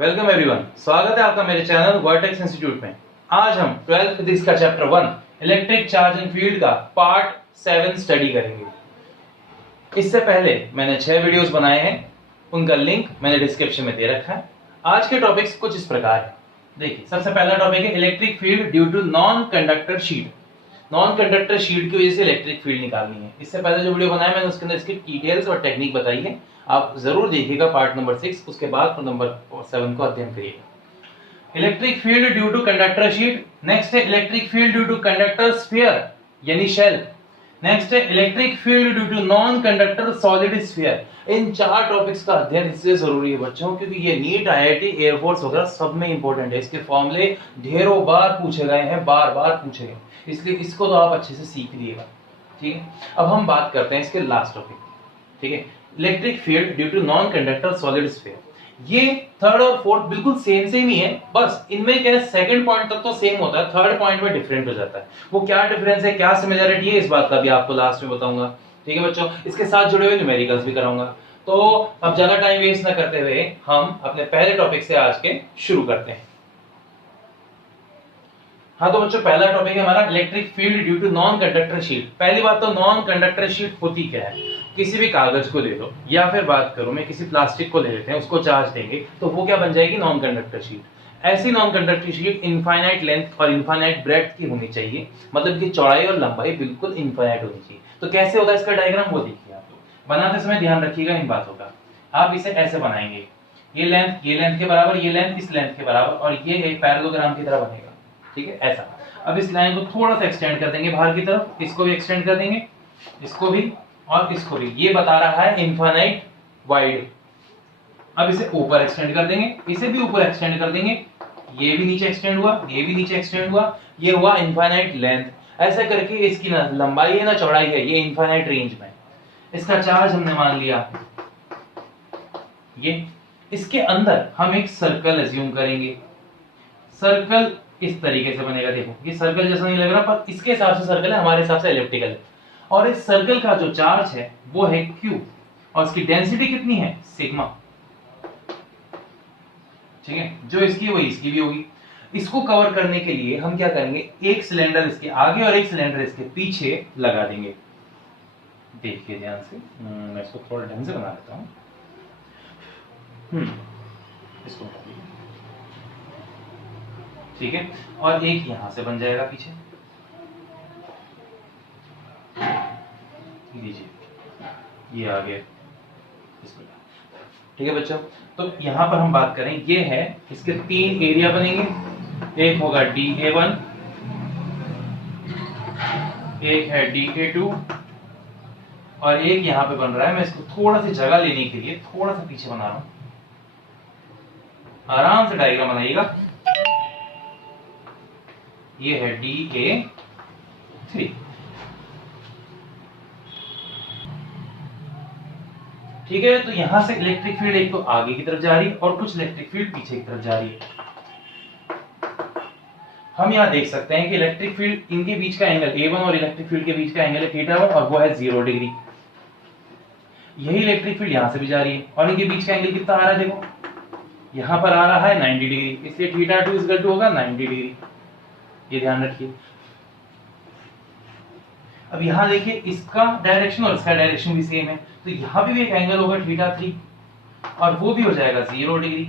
Welcome everyone, स्वागत है आपका मेरे चैनल वर्टेक्स इंस्टीट्यूट में। आज हम 12th फिजिक्स का chapter 1 electric charge and field का पार्ट 7 स्टडी करेंगे। इससे पहले मैंने 6 वीडियोस बनाए हैं, उनका लिंक मैंने डिस्क्रिप्शन में दे रखा है। आज के टॉपिक्स कुछ इस प्रकार है। देखिए, सबसे पहला टॉपिक है electric field due to non conductor sheet. Non conductor sheet की वजह से इलेक्ट्रिक फील्ड निकालनी है। इससे पहले जो वीडियो बनाया मैंने उसके अंदर इसकी डिटेल्स और टेक्निक बताई है, आप जरूर देखिएगा पार्ट नंबर 6, उसके बाद नंबर 7 को अध्ययन करिएगा। Electric field due to conductor sheet. Next है electric field due to conductor sphere यानी शेल। नेक्स्ट है electric field due to non conductor solid sphere. इन 4 टॉपिक्स का अध्ययन इसलिए जरूरी है बच्चों क्योंकि ये नीट, आईआईटी, एयरफोर्स वगैरह सब में इंपॉर्टेंट है। इसके फॉर्मूले ढेरों बार पूछे गए हैं, बार बार पूछे गए, इसलिए इसको तो आप अच्छे से सीख लीजिएगा। ठीक है, अब हम बात करते हैं इसके लास्ट टॉपिक। ठीक है, electric field due to non conductor solid sphere. ये थर्ड और फोर्थ बिल्कुल सेम ही है, बस इनमें क्या है, सेकंड पॉइंट तक तो सेम होता है, थर्ड पॉइंट में डिफरेंट हो जाता है। वो क्या डिफरेंस है, क्या सिमिलरिटी है, इस बात का भी आपको लास्ट में बताऊंगा। ठीक है बच्चों, इसके साथ जुड़े हुए न्यूमेरिकल्स भी कराऊंगा। तो अब ज्यादा टाइम वेस्ट ना करते हुए हम अपने पहले टॉपिक से आज के शुरू करते हैं। हाँ तो बच्चों, पहला टॉपिक है हमारा electric field due to non conductor sheet. पहली बात तो नॉन कंडक्टर शीट होती क्या है। किसी भी कागज को ले लो या फिर बात करूं मैं किसी प्लास्टिक को ले लेते हैं, उसको चार्ज देंगे तो वो क्या बन जाएगी, नॉन कंडक्टर शीट। ऐसी non conductor sheet infinite length और इनफाइनाइट ब्रेड्थ की होनी चाहिए, मतलब कि चौड़ाई और लंबाई बिल्कुल इनफाइनाइट होनी चाहिए। तो कैसे होगा इसका डायग्राम, वो देखिए आप लोग। बनाते समय ध्यान रखिएगा इन बातों का। आप इसे ऐसे बनाएंगे, ये लेंथ के बराबर, ये लेंथ इस लेंथ के बराबर, और ये एक पैरेललोग्राम की तरह बनेगा। ठीक है, ऐसा। अब इस लाइन को थोड़ा सा एक्सटेंड कर देंगे बाहर की तरफ, इसको भी एक्सटेंड कर देंगे, इसको भी और इसको भी। ये बता रहा है इनफाइनाइट वाइड। अब इसे ऊपर एक्सटेंड कर देंगे, इसे भी ऊपर एक्सटेंड कर देंगे, ये भी नीचे एक्सटेंड हुआ, ये भी नीचे एक्सटेंड हुआ, ये हुआ इनफाइनाइट लेंथ। ऐसा करके इसकी ना लंबाई है ना चौड़ाई है, ये इनफाइनाइट रेंज में। इसका चार्ज हमने मान लिया ये। इसके अंदर हम एक सर्कल एज्यूम करेंगे। सर्कल इस तरीके से बनेगा। देखो ये सर्कल जैसा नहीं लग रहा, पर इसके हिसाब से सर्कल है, हमारे हिसाब से एलिप्टिकल है। और इस सर्कल का जो चार्ज है वो है Q, और इसकी डेंसिटी कितनी है, सिग्मा। ठीक है, जो इसकी वही इसकी भी होगी। इसको कवर करने के लिए हम क्या करेंगे, एक सिलेंडर इसके आगे और एक सिलेंडर इसके पीछे लगा देंगे। देखिए ध्यान से, मैं इसको थोड़ा ढंग से बना लेता हूं। इसको ठीक है, और एक यहां से बन जाएगा पीछे। लीजिए, ये आ गया इसको। ठीक है बच्चों, तो यहां पर हम बात करें, ये है इसके 3 एरिया बनेंगे। एक होगा DA1, एक है DA2, और एक यहां पे बन रहा है। मैं इसको थोड़ा सी जगह लेने के लिए थोड़ा सा पीछे बना रहा हूं, आराम से डायग्राम बनाइएगा। ये है DA3। ठीक है, तो यहां से इलेक्ट्रिक फील्ड एक तो आगे की तरफ जा रही है और कुछ इलेक्ट्रिक फील्ड पीछे की तरफ जा रही है। हम यहां देख सकते हैं कि इलेक्ट्रिक फील्ड, इनके बीच का एंगल A1 और इलेक्ट्रिक फील्ड के बीच का एंगल है θ1, और वो है 0 डिग्री। यही इलेक्ट्रिक फील्ड यहां से भी जा रही है और इनके बीच का एंगल कितना आ रहा है, देखो यहां पर आ रहा है 90 डिग्री, इसलिए θ2 होगा 90 डिग्री। ये ध्यान रखिए। अब यहां देखिए, इसका डायरेक्शन और इसका डायरेक्शन भी सेम है, तो यहां भी एक एंगल होगा θ3 और वो भी हो जाएगा 0 डिग्री।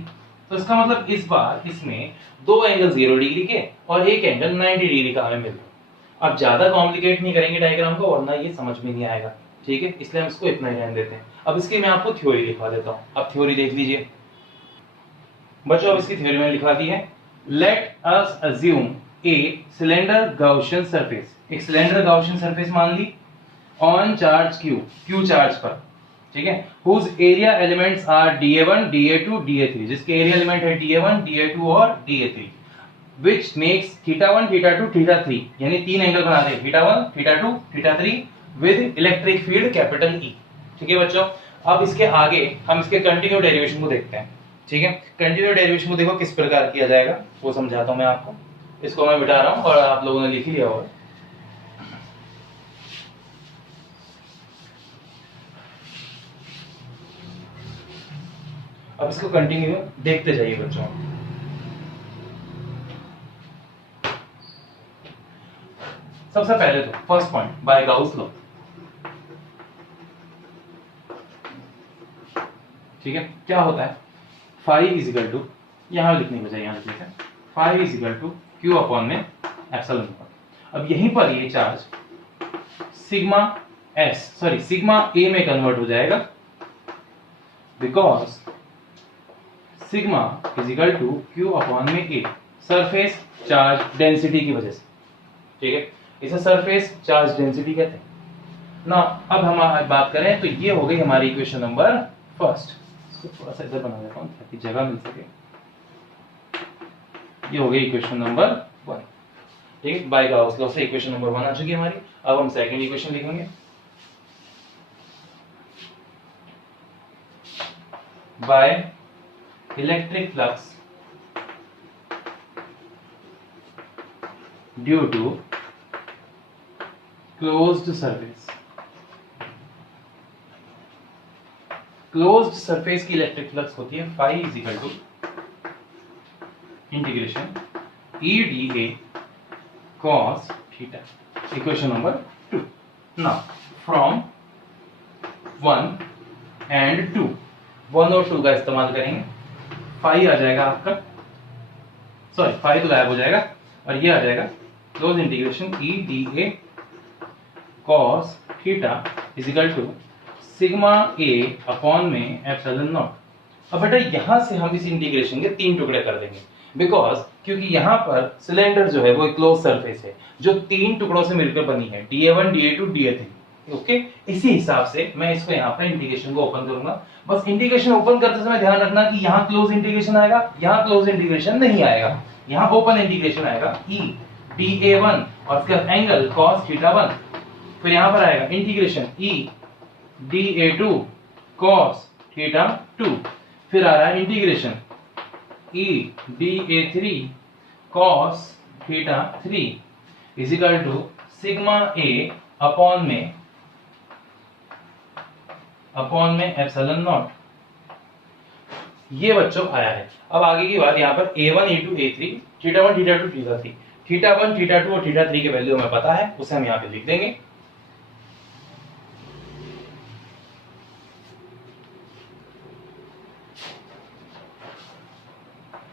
तो इसका मतलब इस बार इसमें 2 एंगल 0 डिग्री के और एक एंगल 90 डिग्री का हमें मिल रहा। अब ज्यादा कॉम्प्लिकेट नहीं करेंगे डायग्राम को, वरना ये समझ में नहीं आएगा। ठीक है, इसलिए हम इसको इतना ही ध्यान देते हैं। अब इसकी मैं आपको थ्योरी लिखवा देता हूं। अब थ्योरी देख लीजिए बच्चों। अब इसकी थ्योरी मैंने लिखवा दी है। Let us assume a cylinder Gaussian surface. एक सिलेंडर गाउसियन सरफेस मान ली ऑन चार्ज Q चार्ज पर। ठीक है, whose area elements are DA1, DA2, DA3, जिसके एरिया एलिमेंट है DA1, DA2 और DA3, which makes θ1, θ2, θ3, यानी 3 एंगल बनाते हैं, θ1, θ2, θ3 with electric field capital E। ठीक है बच्चों, अब इसके आगे हम इसके कंटिन्यू डेरिवेशन को देखते हैं। ठीक है, कंटिन्यू डेरिवेशन को देखो किस प्रकार किया जाएगा, वो समझाता हूं मैं आपको। इसको मैं मिटा रहा हूं और आप लोगों ने लिख लिया होगा। अब इसको कंटिन्यू देखते जाइए बच्चों। सबसे पहले तो first point by Gauss law, ठीक है। क्या होता है, फाई इज इक्वल टू, यहां लिखने की बजाय यहां लिख लेते हैं, phi is equal to Q upon में एप्सिलॉन नॉट। अब यहीं पर ये चार्ज सिग्मा ए में कन्वर्ट हो जाएगा, because sigma is equal to Q upon में ए, सरफेस चार्ज डेंसिटी की वजह से, ठीक है। इसे सरफेस चार्ज डेंसिटी कहते हैं ना। अब हम बात करें तो ये हो गई हमारी इक्वेशन नंबर फर्स्ट। इसको थोड़ा सा इधर बना देता हूं ताकि जगह मिल सके। ये हो गई इक्वेशन नंबर 1, ठीक है। बाय गाउस लॉ से इक्वेशन नंबर 1 आ चुकी है हमारी। अब हम सेकंड इक्वेशन लिखेंगे, by electric flux due to closed surface. Closed surface की इलेक्ट्रिक फ्लक्स होती है phi is equal to integration E D A cos theta. Equation number 2। Now from 1 and 2, 1 और 2 का इस्तेमाल करेंगे। फाई आ जाएगा आपका, सॉरी फाई तो गायब हो जाएगा और ये आ जाएगा close integration E D A cos theta is equal to sigma A upon में एप्सिलॉन नॉट। अब बेटा यहां से हम इस इंटीग्रेशन के 3 टुकड़े कर देंगे, बिकॉज क्योंकि यहाँ पर सिलेंडर जो है वो एक क्लोज सरफेस है जो 3 टुकड़ों से मिलकर बनी है, DA1 DA2 DA3, ओके। इसी हिसाब से मैं इसको यहाँ पर इंटीग्रेशन को ओपन करूंगा। बस इंटीग्रेशन ओपन करते समय ध्यान रखना कि यहाँ क्लोज इंटीग्रेशन आएगा, यहाँ क्लोज इंटीग्रेशन नहीं आएगा, यहाँ ओपन इंटीग्रेशन आएगा E DA1 और उसका एंगल cos θ1। फिर यहाँ पर आएगा इंटीग्रेशन E DA2 cos θ2। फिर आ रहा है integration E DA3 cos θ3 is equal to sigma A upon में एप्सिलॉन नॉट। ये बच्चों आया है। अब आगे की बात, यहाँ पर A1 A2 A3 θ1 θ2 θ3, θ1 θ2 और θ3 के वैल्यू हमें पता है, उसे हम यहाँ पे लिख देंगे।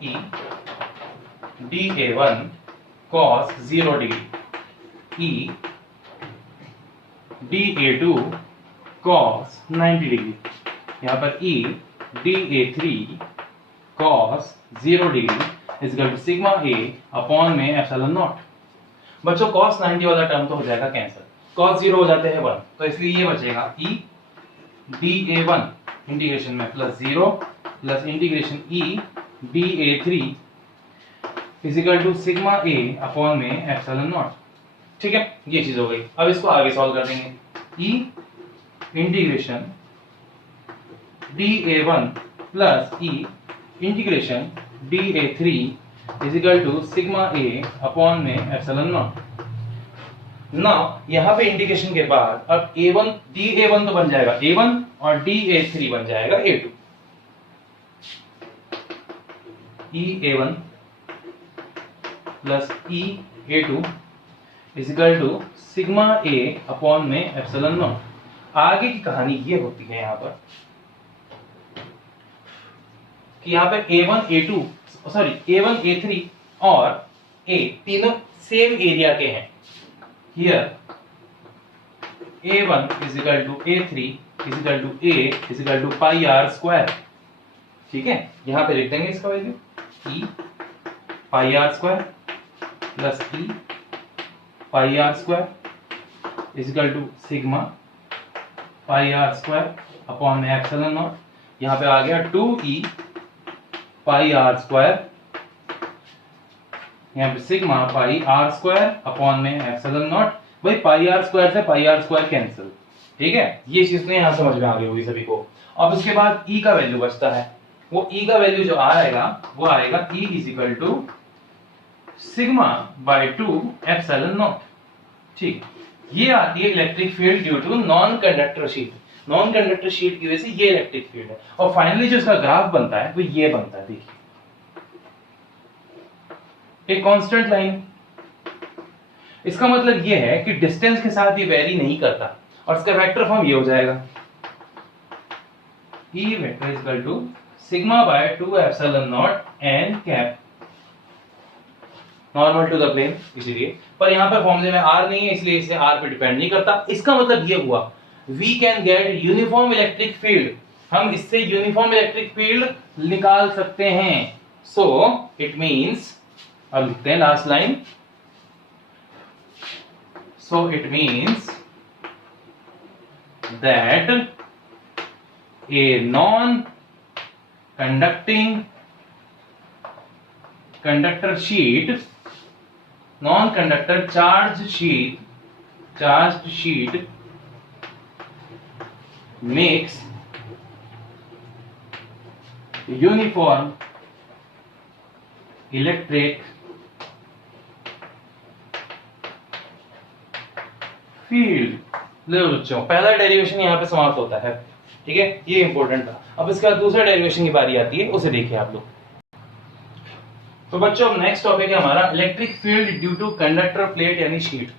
E DA1 cos 0 degree, E DA2 cos 90 degree, यहाँ पर E DA3 cos 0 degree is equal to sigma A upon में एप्सिलॉन नॉट। बच्चों cos 90 वाला टर्म तो हो जाएगा कैंसिल, cos 0 हो जाते हैं 1, तो इसलिए ये बचेगा E DA1 इंटीग्रेशन में plus 0 plus integration E DA3 is equal to sigma A upon में एप्सिलॉन नॉट, ठीक है। ये चीज हो गई। अब इसको आगे सॉल्व कर देंगे। E integration DA1 plus E integration DA3 is equal to sigma A upon में एप्सिलॉन नॉट। नाउ यहाँ पे इंटीग्रेशन के बाद अब A1 DA1 तो बन जाएगा A1 और DA3 बन जाएगा A2। EA1 plus EA2 is equal to sigma A upon में एप्सिलॉन नॉट। आगे की कहानी ये होती है यहाँ पर कि यहाँ पे A1 A3 और A तीनों सेम एरिया के हैं। Here A1 is equal to A3 is equal to A is equal to pi R square, ठीक है। यहाँ पे लिख देंगे इसका value E pi R square plus E pi R square is equal to sigma pi R square upon में epsilon naught. यहाँ पे आ गया 2E पाई आर स्क्वायर, यहाँ पे sigma pi R square upon में एप्सिलॉन नॉट। भाई पाई आर स्क्वायर से पाई R square cancel, ठीक है। ये चीज तो यहाँ समझ में आ गई होगी सभी को। अब उसके बाद E का वैल्यू बचता है, वो E का वैल्यू जो आएगा वो आएगा E is equal to sigma by 2 epsilon not, ठीक। ये आती है electric field due to non conductor sheet. Non conductor sheet की वजह से ये इलेक्ट्रिक फील्ड है। और फाइनली जो इसका ग्राफ बनता है वो ये बनता है, देखिए एक कांस्टेंट लाइन। इसका मतलब ये है कि डिस्टेंस के साथ ये वेरी नहीं करता, और इसका वेक्टर फॉर्म ये हो जाएगा E vector equal to sigma by 2 epsilon naught n cap normal to the plane. इसीलिए पर यहां पर फॉर्मूले में r नहीं है, इसलिए इसे r पे डिपेंड नहीं करता। इसका मतलब ये हुआ we can get uniform electric field, हम इससे यूनिफॉर्म इलेक्ट्रिक फील्ड निकाल सकते हैं। सो इट मींस, अब लिखते हैं last line, so it means that a non-conducting conductor sheet, non-conductor charged sheet makes uniform electric field। लो बच्चों, पहला डेरिवेशन यहाँ पे समाप्त होता है, ठीक है, ये इंपॉर्टेंट था। अब इसके बाद दूसरे डेरिवेशन की बारी आती है, उसे देखिए आप लोग। तो बच्चों नेक्स्ट टॉपिक है हमारा electric field due to conductor plate यानी शीट,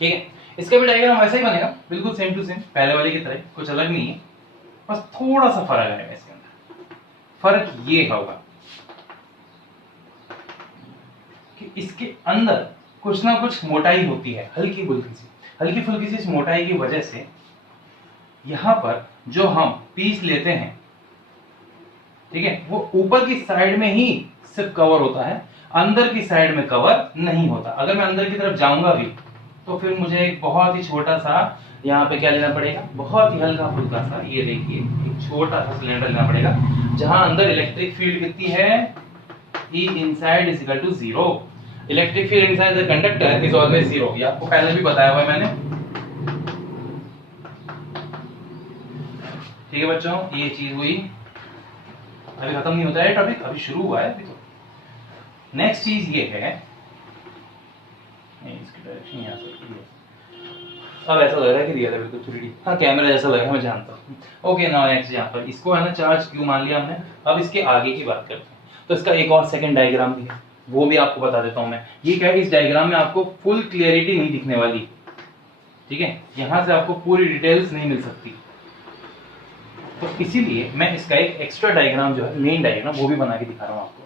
ठीक है। इसका भी डायग्राम वैसे ही बनेगा, बिल्कुल सेम टू सेम पहले वाले की तरह, कुछ अलग नहीं है, बस थोड़ा सा फर्क आएगा इसके अंदर। फर्क ये होगा कि इसके अंदर कुछ ना कुछ मोटाई होती है, हल्की फुल्की सी इस मोटाई की वजह से यहां पर जो हम पीस लेते हैं, ठीक है, वो ऊपर की साइड में ही सिर्फ कवर होता है, अंदर की साइड में कवर नहीं होता। अगर मैं अंदर की तरफ जाऊंगा भी तो फिर मुझे एक बहुत ही छोटा सा यहाँ पे क्या लेना पड़ेगा, बहुत ही हल्का फुल्का सा, ये देखिए एक छोटा सा सिलेंडर लेना पड़ेगा, जहां अंदर इलेक्ट्रिक फील्ड कितनी है, E inside is equal to 0। Electric field inside the conductor is always 0, ये आपको पहले भी बताया हुआ है मैंने, ठीक है बच्चों। ये चीज हुई, अभी खत्म नहीं होता है टॉपिक, अभी शुरू हुआ है अभी तो। नेक्स्ट चीज ये है, इसकी डायरेक्शन यहाँ से, अब ऐसा लग रहा है कि रियल है बिल्कुल 3D, हाँ कैमरा जैसा लग रहा है, मैं जानता हूँ। ओके नाउ नेक्स्ट, यहाँ पर इसको है ना चार्ज क्यू मान लिया हमने। अब इसके आगे की बात करते हैं, तो इसका एक और सेकंड डायग्राम भी है, वो भी आपको बता देता हूँ मैं। ये क्या है, इस डायग्राम में आपको फुल क्लियरिटी नहीं दिखने वाली, ठीक है, यहाँ से आपको पूरी डिटेल्स नहीं मिल सकती, तो इसीलिए मैं इसका एक एक्स्ट्रा डायग्राम जो है, मेन डायग्राम, वो भी बना के दिखा रहा हूँ आपको,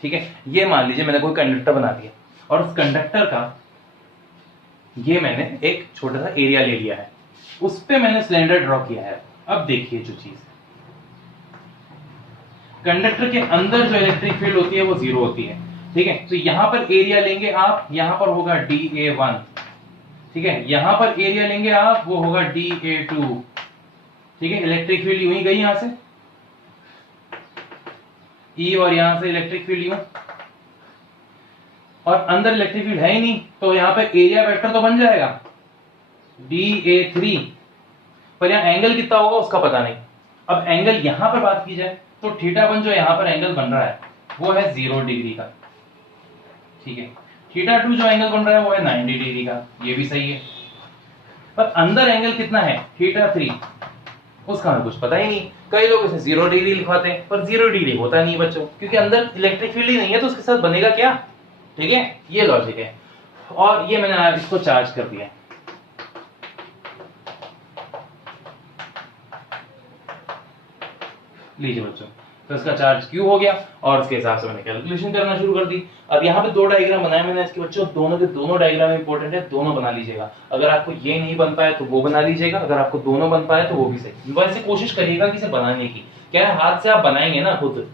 ठीक है। ये मान लीजिए मैंने कोई कंडक्टर बना दिया, और उस कंडक्टर का ये मैंने एक छोटा सा एरिया ले लिया है, उस पे मैंने सिलेंडर ड्रॉ किया है। अब देखिए जो चीज, कंडक्टर के अंदर जो इलेक्ट्रिक फील्ड होती है वो 0 होती है, ठीक है। तो यहां पर एरिया लेंगे आप, यहां पर होगा dA1, ठीक है, यहां पर एरिया लेंगे आप, वो होगा dA2, ठीक है। इलेक्ट्रिक फील्ड यूं ही गई यहां से E, और यहां से इलेक्ट्रिक फील्ड यूं, और अंदर इलेक्ट्रिक फील्ड है ही नहीं, तो यहां पर एरिया वेक्टर तो बन जाएगा dA3, पर यहां एंगल कितना होगा उसका पता नहीं। अब एंगल यहां पर बात की जाए तो θ1 जो यहां पर एंगल बन रहा है वो है 0 डिग्री का, ठीक है। θ2 जो एंगल बन रहा है वो है 90 डिग्री का, ये भी सही है। पर अंदर एंगल कितना है, θ3, उसका हमें कुछ पता ही नहीं। कई लोग इसे 0 डिग्री लिखवाते हैं, पर 0 डिग्री होता नहीं बच्चों, क्योंकि अंदर इलेक्ट्रिक फील्ड ही नहीं है, तो उसके साथ बनेगा क्या, ठीक है, ये लॉजिक है। और ये मैंने इसको चार्ज कर दिया, लीजिए बच्चों, तो इसका चार्ज क्यू हो गया, और उसके हिसाब से मैंने कैलकुलेशन करना शुरू कर दी। अब यहाँ पे 2 डायग्राम बनाए मैंने इसके बच्चों, दोनों के दोनों डायग्राम इंपॉर्टेंट है, दोनों बना लीजिएगा। अगर आपको ये नहीं बन पाए तो वो बना लीजिएगा, अगर आपको दोनों बन पाए तो वो भी सही। वैसे कोशिश करिएगा कि इसे बनाने की, क्या है, हाथ से आप बनाएंगे ना खुद,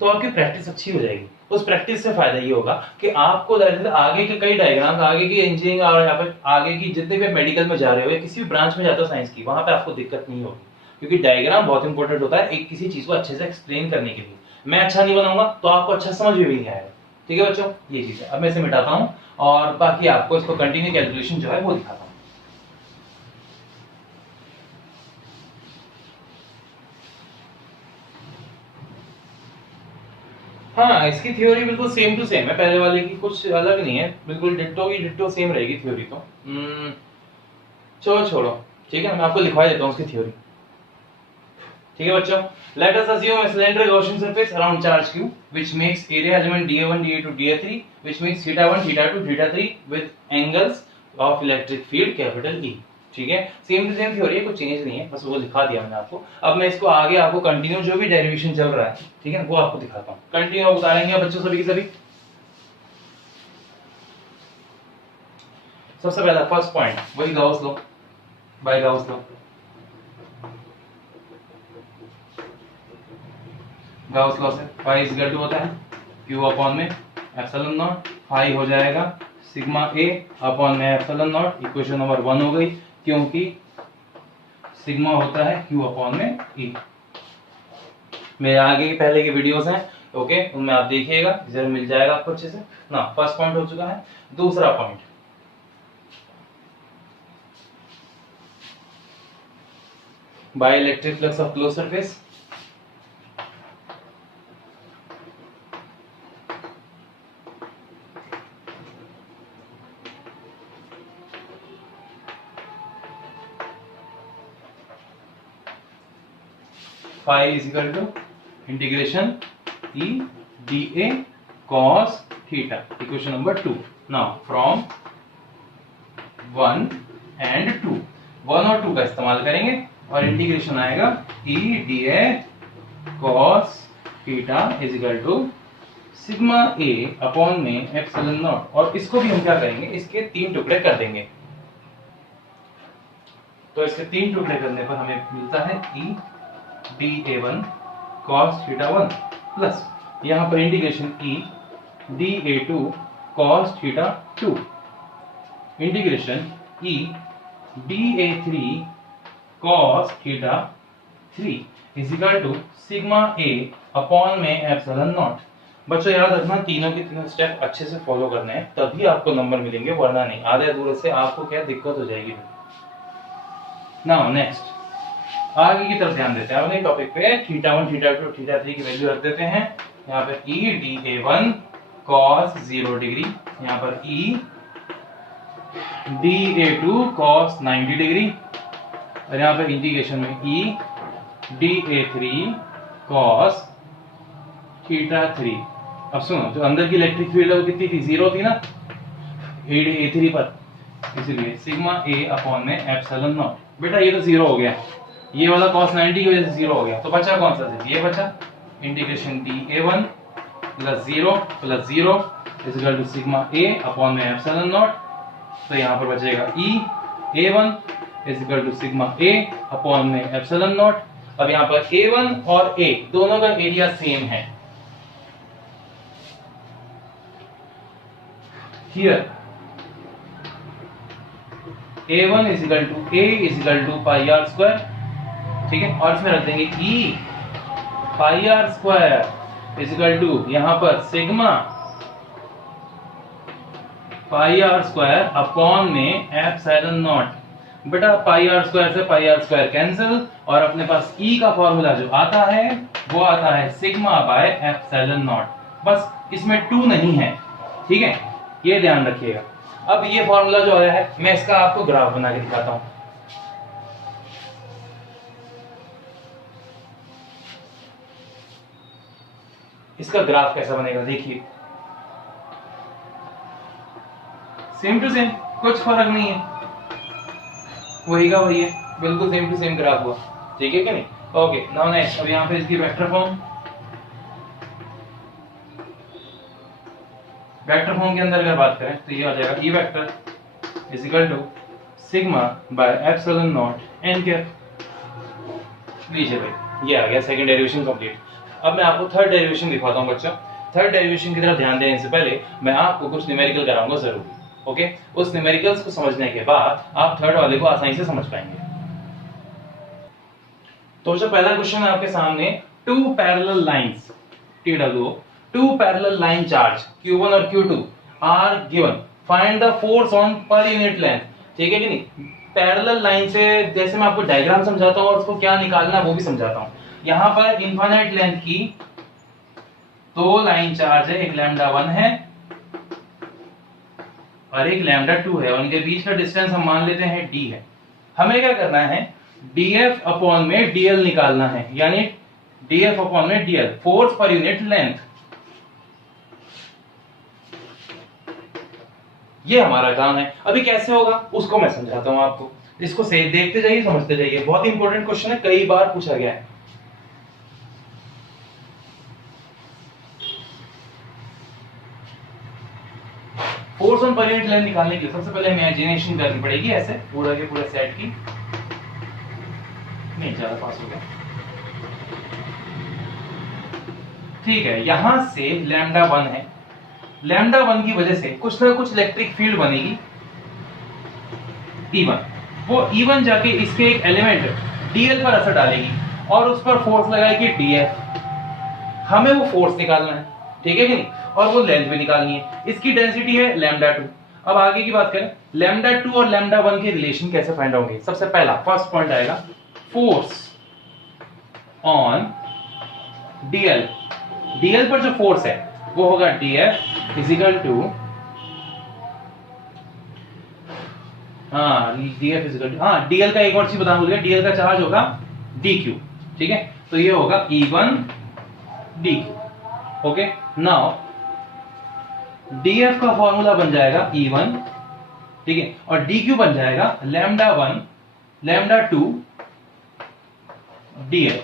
तो आपकी प्रैक्टिस अच्छी हो जाएगी। उस प्रैक्टिस से फायदा ये होगा कि आपको आगे के कई डायग्राम, आगे की इंजीनियरिंग और या फिर आगे की जितने भी मेडिकल में जा रहे हो या किसी भी ब्रांच में जाते हो साइंस की, वहां पे आपको दिक्कत नहीं होगी, क्योंकि डायग्राम बहुत इंपॉर्टेंट होता है एक किसी चीज को अच्छे से एक्सप्लेन करने के लिए। मैं अच्छा नहीं बनाऊंगा तो आपको अच्छा समझ भी नहीं आएगा, ठीक है बच्चों, ये चीज है। अब मैं इसे मिटाता हूं और बाकी आपको इसको कंटिन्यू कैलकुलेशन जो है वो दिखाता हूं। हाँ, इसकी थ्योरी बिल्कुल सेम टू सेम है पहले वाले की, कुछ अलग नहीं है, बिल्कुल डिट्टो की डिट्टो सेम रहेगी थ्योरी तो। चलो छोड़ो, ठीक है, मैं आपको लिखवा देता हूँ उसकी थ्योरी। ठीक है बच्चों, let us assume a cylindrical Gaussian surface around charge q which makes area element dA1 dA2 dA3 which makes theta1 theta2 theta3 with angles of electric field capital E। ठीक है, सेम टू सेम थ्योरी है, कुछ change नहीं है, बस वो दिखा दिया मैंने आपको। अब मैं इसको आगे आपको कंटिन्यू जो भी डेरिवेशन चल रहा है, ठीक है, वो आपको दिखाता हूँ। कंटिन्यू उतारेंगे बच्चों सभी के सभी। सबसे पहला फर्स्ट पॉइंट वही Gauss law, by Gauss law. Gauss law से फाई इज इक्वल टू होता है q अपॉन में एप्सिलॉन नॉट, फाई हो जाएगा सिग्मा a अपॉन में एप्सिलॉन नॉट। इक्वेशन नंबर 1 हो गई, क्योंकि सिग्मा होता है q अपॉन में e। मेरे आगे पहले की वीडियोस हैं, ओके, उनमें आप देखिएगा, जरूर मिल जाएगा आपको अच्छे से ना। फर्स्ट पॉइंट हो चुका है। दूसरा point, by electric flux of close surface. Phi is equal to integration e dA cos theta, equation number 2। Now from 1 and 2, 1 और 2 का इस्तेमाल करेंगे और इंटीग्रेशन आएगा e dA cos theta is equal to sigma a upon में epsilon naught. और इसको भी हम क्या करेंगे, इसके 3 टुकड़े कर देंगे। तो इसके 3 टुकड़े करने पर हमें मिलता है e dA1 cos theta 1 plus यहां पर integration e dA2 cos theta 2 integration e dA3 cos theta 3 is equal to sigma a upon में एप्सिलॉन नॉट। बच्चों याद रखना, तीनों के तीनों स्टेप अच्छे से फॉलो करने हैं, तभी आपको नंबर मिलेंगे, वरना नहीं। आधे अधूरे से आपको क्या दिक्कत हो जाएगी। नाउ नेक्स्ट, आगे की तरफ ध्यान देते हैं। अगले टॉपिक पे थीटा1 थीटा2 थीटा3 की वैल्यू रख देते हैं। यहाँ पर e dA1 cos 0 डिग्री, यहाँ पर e dA2 cos 90 डिग्री, और यहाँ पर इंटीग्रेशन में e dA3 cos थीटा 3। अब सुनो, जो अंदर की इलेक्ट्रिक फील्ड है वो कितनी थी, 0 थी ना A3 पर, इसलिए सिग्मा a अपॉन में एप्सिलॉन नॉट। बेटा ये तो 0 हो गया, ये वाला cos 90 की वजह से 0 हो गया, तो बचा कौन सा, ये बचा integration dA1 plus 0 plus 0 is equal to sigma a upon में एप्सिलॉन नॉट। तो यहाँ पर बचेगा e a1 is equal to sigma a upon में एप्सिलॉन नॉट। अब यहाँ पर a1 और a दोनों का एरिया सेम है। Here a1 is equal to a is equal to pi r square, ठीक है, और इसमें रख देंगे e pi r square is equal to यहां पर sigma pi r square upon में एप्सिलॉन नॉट। बेटा पाई आर स्क्वायर से पाई आर स्क्वायर कैंसिल, और अपने पास e का फॉर्मूला जो आता है वो आता है सिग्मा बाय एप्सिलॉन नॉट। बस इसमें 2 नहीं है, ठीक है, ये ध्यान रखिएगा। अब ये फॉर्मूला जो आया है, मैं इसका आपको ग्राफ बना के दिखाता हूं। इसका ग्राफ कैसा बनेगा देखिए, सेम टू सेम, कुछ फर्क नहीं है, वही का वही है, बिल्कुल सेम टू सेम ग्राफ हुआ, ठीक है कि नहीं। ओके, नाउ नेक्स्ट, अब यहां पे इसकी वेक्टर फॉर्म, वेक्टर फॉर्म के अंदर अगर बात करें तो ये आ जाएगा E vector is equal to sigma by epsilon naught N cap. लीजिए भाई, ये आ गया सेकंड डेरिवेशन कंप्लीट। अब मैं आपको थर्ड डेरिवेशन दिखाता हूं बच्चों। थर्ड डेरिवेशन की तरफ ध्यान देने से पहले मैं आपको कुछ न्यूमेरिकल कराऊंगा जरूर, ओके। उस न्यूमेरिकल्स को समझने के बाद आप थर्ड वाले को आसानी से समझ पाएंगे। तो जो पहला क्वेश्चन है आपके सामने, two parallel lines TWO, two parallel line charge Q1 और Q2 are given, find the force on per unit length, ठीक है कि नहीं। पैरेलल लाइन से जैसे मैं आपको डायग्राम समझाता हूं और उसको क्या निकालना है वो भी समझाता हूं। यहां पर इनफाइनाइट लेंथ की दो लाइन चार्ज है, एक लैम्डा 1 है और एक लैम्डा 2 है, और उनके बीच का डिस्टेंस हम मान लेते हैं d है। हमें क्या करना है, df अपॉन में dl निकालना है, यानी df अपॉन में dl, फोर्स पर यूनिट लेंथ। ये हमारा काम है। अभी कैसे होगा उसको मैं समझाता हूं आपको, इसको सही देखते जाइए, समझते जाइए। बहुत इंपॉर्टेंट क्वेश्चन है, कई बार पूछा गया है। Force on per unit length निकालने के लिए सबसे पहले इमेजिनेशन करनी पड़ेगी, ऐसे पूरा के पूरे सेट की। नहीं, ज्यादा पास हो गया। ठीक है, यहां से लैम्डा 1 है, लैम्डा 1 की वजह से कुछ ना कुछ इलेक्ट्रिक फील्ड बनेगी E1। वो E1 जाके इसके एक एलिमेंट dl पर असर डालेगी और उस पर फोर्स लगाएगी df। हमें वो फोर्स निकालना है, ठीक है कि नहीं, और वो लेंथ भी निकालनी है। इसकी डेंसिटी है लैम्डा 2। अब आगे की बात करें, लैम्डा 2 और लैम्डा 1 के रिलेशन कैसे फाइंड होंगे। सबसे पहला फर्स्ट पॉइंट आएगा फोर्स ऑन dl। dl पर जो फोर्स है वो होगा df इजिकल टू, dl का एक और चीज बताना भूल गया, dl का चार्ज होगा dq। ठीक है, तो ये होगा E1 dq। Okay, now df का फॉर्मूला बन जाएगा E1, ठीक है, और dq बन जाएगा लैम्डा 1 लैम्डा 2 dl।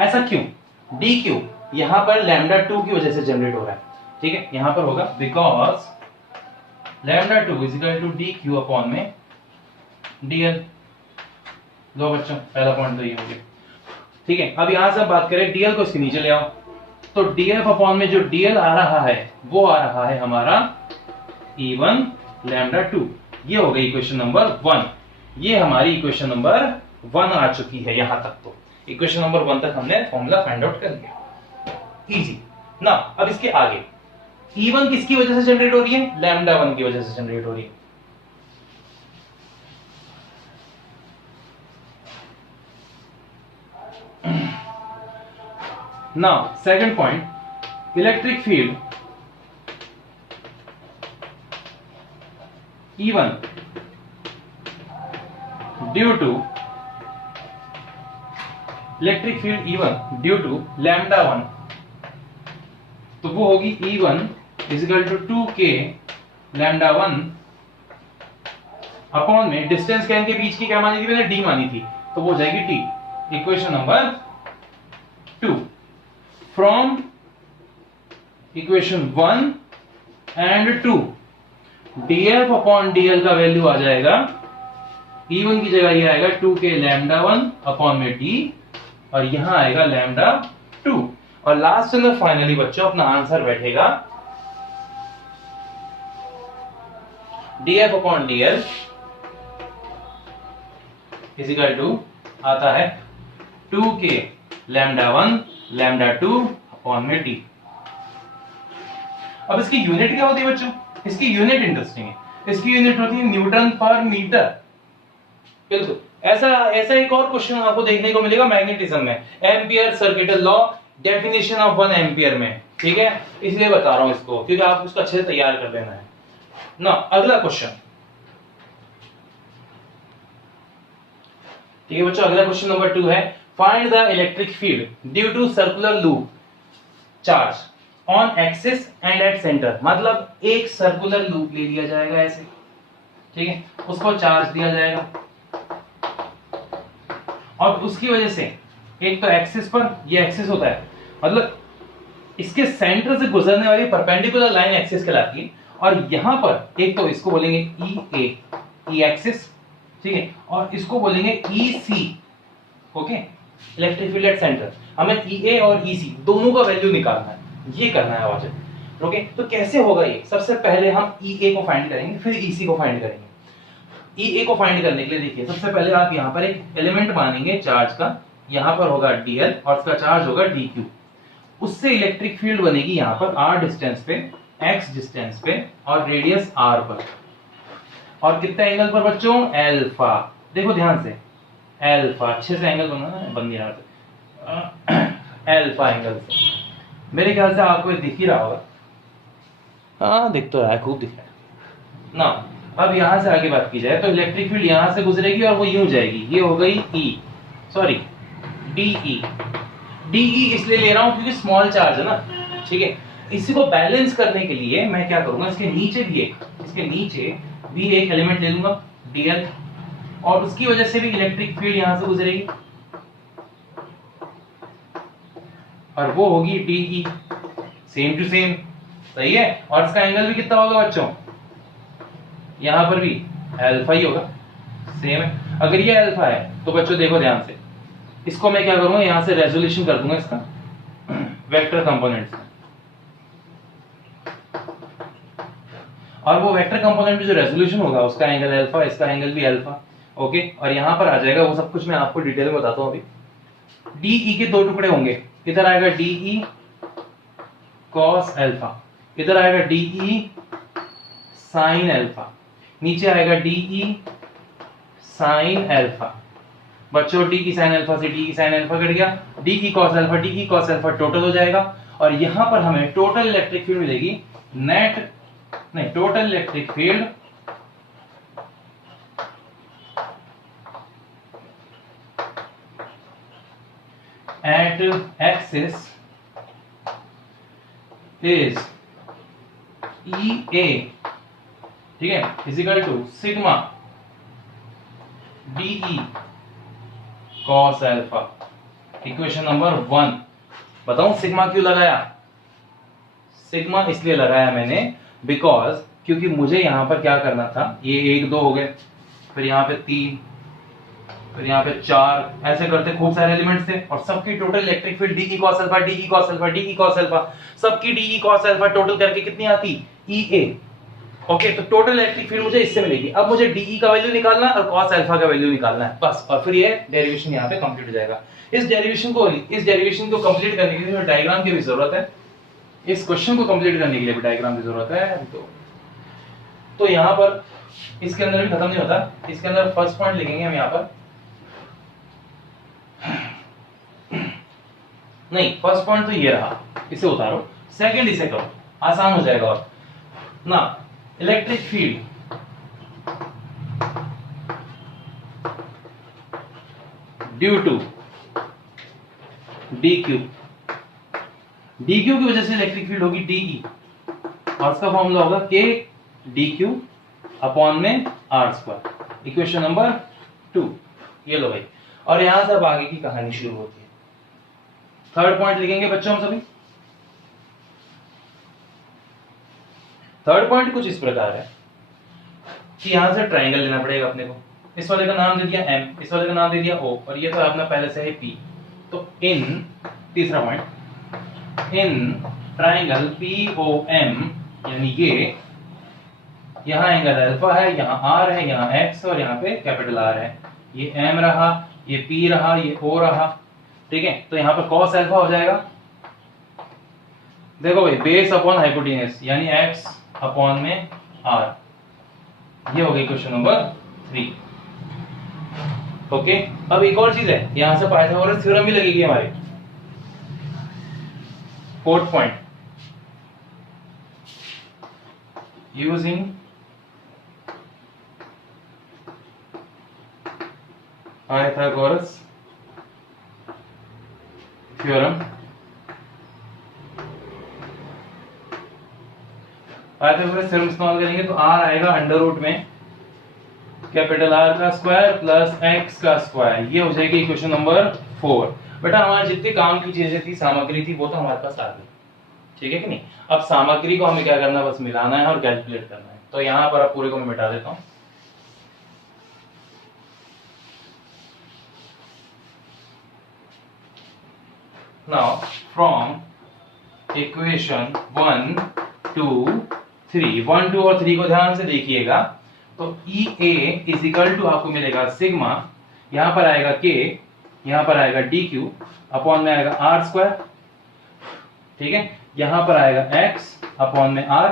ऐसा क्यों? dq यहां पर लैम्डा 2 की वजह से जनरेट हो रहा है, ठीक है, यहां पर होगा because lambda 2 is equal to dq upon में dl। लो बच्चों, पहला पॉइंट तो ये हो गया, ठीक है। अब यहां से बात करें dl को इसके नीचे ले आओ, तो df अपॉन में जो dl आ रहा है वो आ रहा है हमारा E1 लैम्डा 2। ये हो गई इक्वेशन नंबर 1। ये हमारी इक्वेशन नंबर 1 आ चुकी है। यहां तक तो इक्वेशन नंबर 1 तक हमने फॉर्मूला फाइंड आउट कर लिया, इजी ना। अब इसके आगे E1 किसकी वजह से जनरेट हो रही है? लैम्डा 1 की वजह से जनरेट हो रही है। Now, second point, electric field E1 due to electric field E1 due to lambda 1, तो वो होगी E1 is equal to 2k lambda 1 upon में डिस्टेंस क्या इनके बीच की क्या मानी थी मैंने? d मानी थी, तो वो हो जाएगी t। Equation number 2 from equation 1 and 2 df upon dl का वैल्यू आ जाएगा E1 की जगह ये आएगा 2k लैम्डा 1 अपॉन में d, और यहां आएगा लैम्डा 2, और लास्ट में फाइनली बच्चों अपना आंसर बैठेगा df upon dl is equal to आता है 2k लैम्डा 1 लैम्डा 2 अपॉन में d। अब इसकी यूनिट क्या होती है बच्चों? इसकी यूनिट इंटरेस्टिंग है, इसकी यूनिट होती है न्यूटन पर मीटर। बिल्कुल ऐसा एक और क्वेश्चन आपको देखने को मिलेगा मैग्नेटिज्म में, ampere circuital law, definition of 1 ampere में, ठीक है, इसलिए बता रहा हूं इसको क्योंकि आपको उसको अच्छे से तैयार कर लेना है ना। अगला क्वेश्चन, ठीक है बच्चों, अगला क्वेश्चन नंबर 2 है find the electric field due to circular loop charge on axis and at centre. मतलब एक सर्कुलर लूप ले लिया जाएगा ऐसे, ठीक है, उसको चार्ज दिया जाएगा और उसकी वजह से एक तो एक्सिस पर, ये एक्सिस होता है, मतलब इसके सेंटर से गुजरने वाली परपेंडिकुलर लाइन एक्सिस कहलाती है, और यहां पर एक तो इसको बोलेंगे ई ए, ई एक्सिस, ठीक है, और इसको बोलेंगे E C. Okay, electric field at centre, हमें ई ए और ई सी दोनों का वैल्यू निकालना है, ये करना है आज। ओके, तो कैसे होगा ये? सबसे पहले हम ई ए को फाइंड करेंगे, फिर ई सी को फाइंड करेंगे। ई ए को फाइंड करने के लिए देखिए, सबसे पहले आप यहाँ पर एक एलिमेंट मानेंगे चार्ज का, यहाँ पर होगा dl और उसका चार्ज होगा dq। उससे इलेक्ट्रिक फील्ड बनेगी यहाँ पर r डिस्टेंस पे, x डिस्टेंस पे और रेडियस r पर, और कितना एंगल पर बच्चों? अल्फा। देखो ध्यान से, अल्फा, अच्छे से एंगल बनाना है, बन गया अल्फा एंगल से। मेरे ख्याल से आपको ये दिख ही रहा होगा। हाँ दिख तो रहा है, खूब दिख रहा है ना। अब यहां से आगे बात की जाए तो इलेक्ट्रिक फील्ड यहां से गुजरेगी और वो यूं जाएगी, ये हो गई ई, सॉरी डीई। डीई इसलिए ले रहा हूं क्योंकि स्मॉल चार्ज है ना, ठीक है। इसी को बैलेंस करने के लिए मैं क्या करूंगा, इसके नीचे भी एक एलिमेंट ले लूंगा डीएल, और उसकी वजह से भी इलेक्ट्रिक फील्ड यहां से गुजरेगी और वो होगी डीई, सेम टू सेम, सही है। और इसका एंगल भी कितना होगा बच्चों, यहां पर भी अल्फा ही होगा, सेम है। अगर ये अल्फा है तो बच्चों देखो ध्यान से, इसको मैं क्या करूंगा, यहां से रेजोल्यूशन कर दूंगा इसका वेक्टर कंपोनेंट से, और वो वेक्टर कंपोनेंट में जो रेजोल्यूशन होगा उसका एंगल अल्फा, इसका एंगल भी अल्फा, ओके। और यहां पर आ जाएगा, वो सब कुछ मैं आपको डिटेल में बताता हूं अभी। डीई के दो टुकड़े होंगे, इधर आएगा डीई कॉस अल्फा, इधर आएगा डीई साइन अल्फा, नीचे आएगा डीई साइन अल्फा। बच्चों डी की साइन अल्फा से डी की साइन अल्फा कट गया, डी की कॉस अल्फा टोटल हो जाएगा, और यहां पर हमें टोटल इलेक्ट्रिक फील्ड मिलेगी, total electric field at axis is E A, ठीक है, equal to sigma DE cos alpha. Equation number 1। बताऊं सिग्मा क्यों लगाया? सिग्मा इसलिए लगाया मैंने बिकॉज क्योंकि मुझे यहां पर क्या करना था, ये 1 2 हो गए, फिर यहां पे 3, फिर यहाँ पे 4, ऐसे करते खूब सारे एलिमेंट्स थे, और सबकी total electric field DE cos alpha DE cos alpha DE cos alpha, सबकी डीई कॉस अल्फा टोटल करके कितनी आती, ईए। ओके, तो टोटल इलेक्ट्रिक फील्ड मुझे इससे मिलेगी। अब मुझे डीई का वैल्यू निकालना है और कॉस अल्फा का वैल्यू निकालना है, बस, और फिर ये डेरिवेशन यहाँ पे कंप्लीट हो जाएगा। इस डेरिवेशन को कंप्लीट करने के लिए डायग्राम की भी जरूरत है, इस क्वेश्चन को कंप्लीट करने के लिए भी डायग्राम की जरूरत है। तो यहाँ पर इसके अंदर भी खत्म नहीं होता, इसके अंदर फर्स्ट पॉइंट लिखेंगे हम यहाँ पर, नहीं फर्स्ट पॉइंट तो ये रहा, इसे उतारो, सेकंड इसे करो, आसान हो जाएगा। और ना electric field due to DQ, DQ की वजह से इलेक्ट्रिक फील्ड होगी डीई, और उसका फॉर्मूला होगा के डीक्यू अपॉन में आर स्क्वायर। इक्वेशन नंबर 2, ये लो भाई। और यहां से अब आगे की कहानी शुरू होती है। थर्ड पॉइंट लिखेंगे बच्चों हम सभी। थर्ड पॉइंट कुछ इस प्रकार है कि यहां से ट्रायंगल लेना पड़ेगा अपने को। इस वाले का नाम दे दिया M, इस वाले का नाम दे दिया O, और ये तो अपना पहले से है P। तो इन तीसरा पॉइंट, इन ट्रायंगल POM, यानी ये यहाँ एंगल अल्फा है, यहाँ R है, यहाँ X और यहाँ पे कैपिटल R है, ये M रहा, ये P रहा, ये O रहा, ठीक है। तो यहाँ पर cos अल्फा हो जाएगा, देखो भाई, बेस अपॉन हाइपोटेन्यूस यानी x अपॉन में r, ये हो गई क्वेश्चन नंबर 3। ओके, अब एक और चीज है, यहां से पाइथागोरस थ्योरम भी लगेगी हमारी। Fourth point, using Pythagoras theorem, Pythagoras theorem इस्तेमाल करेंगे तो r आएगा अंडर रूट में कैपिटल R का स्क्वायर प्लस x का स्क्वायर, ये हो जाएगी इक्वेशन नंबर 4। बेटा हमारे जितने काम की चीजें थी, सामग्री थी, वो तो हमारे पास आ गई, ठीक है कि नहीं। अब सामग्री को हमें क्या करना है, बस मिलाना है और कैलकुलेट करना है। तो यहां पर अब पूरे को मैं मिटा देता हूं। नाउ फ्रॉम इक्वेशन 1 2 3, 1 2 और 3 को ध्यान से देखिएगा। तो ई ए इज इक्वल टू आपको मिलेगा सिग्मा, यहां पर आएगा के, यहां पर आएगा डी क्यू अपॉन में आएगा आर स्क्वायर, ठीक है, यहां पर आएगा एक्स अपॉन में आर।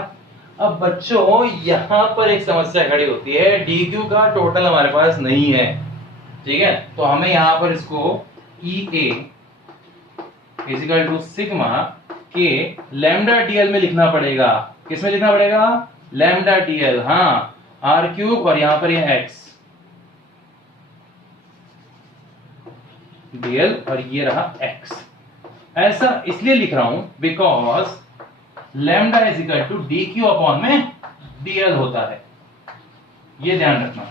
अब बच्चों यहां पर एक समस्या खड़ी होती है, डी क्यू का टोटल हमारे पास नहीं है, ठीक है। तो हमें यहां पर इसको ई ए इज इक्वल टू सिग्मा के लैम्डा डीएल में लिखना पड़ेगा। किस में लिखना पड़ेगा? Lambda DL. हाँ, आर क्यूब और यहां पर ये एक्स डीएल और ये रहा एक्स। ऐसा इसलिए लिख रहा हूं because lambda is equal to D Q upon में डीएल होता है, ये ध्यान रखना।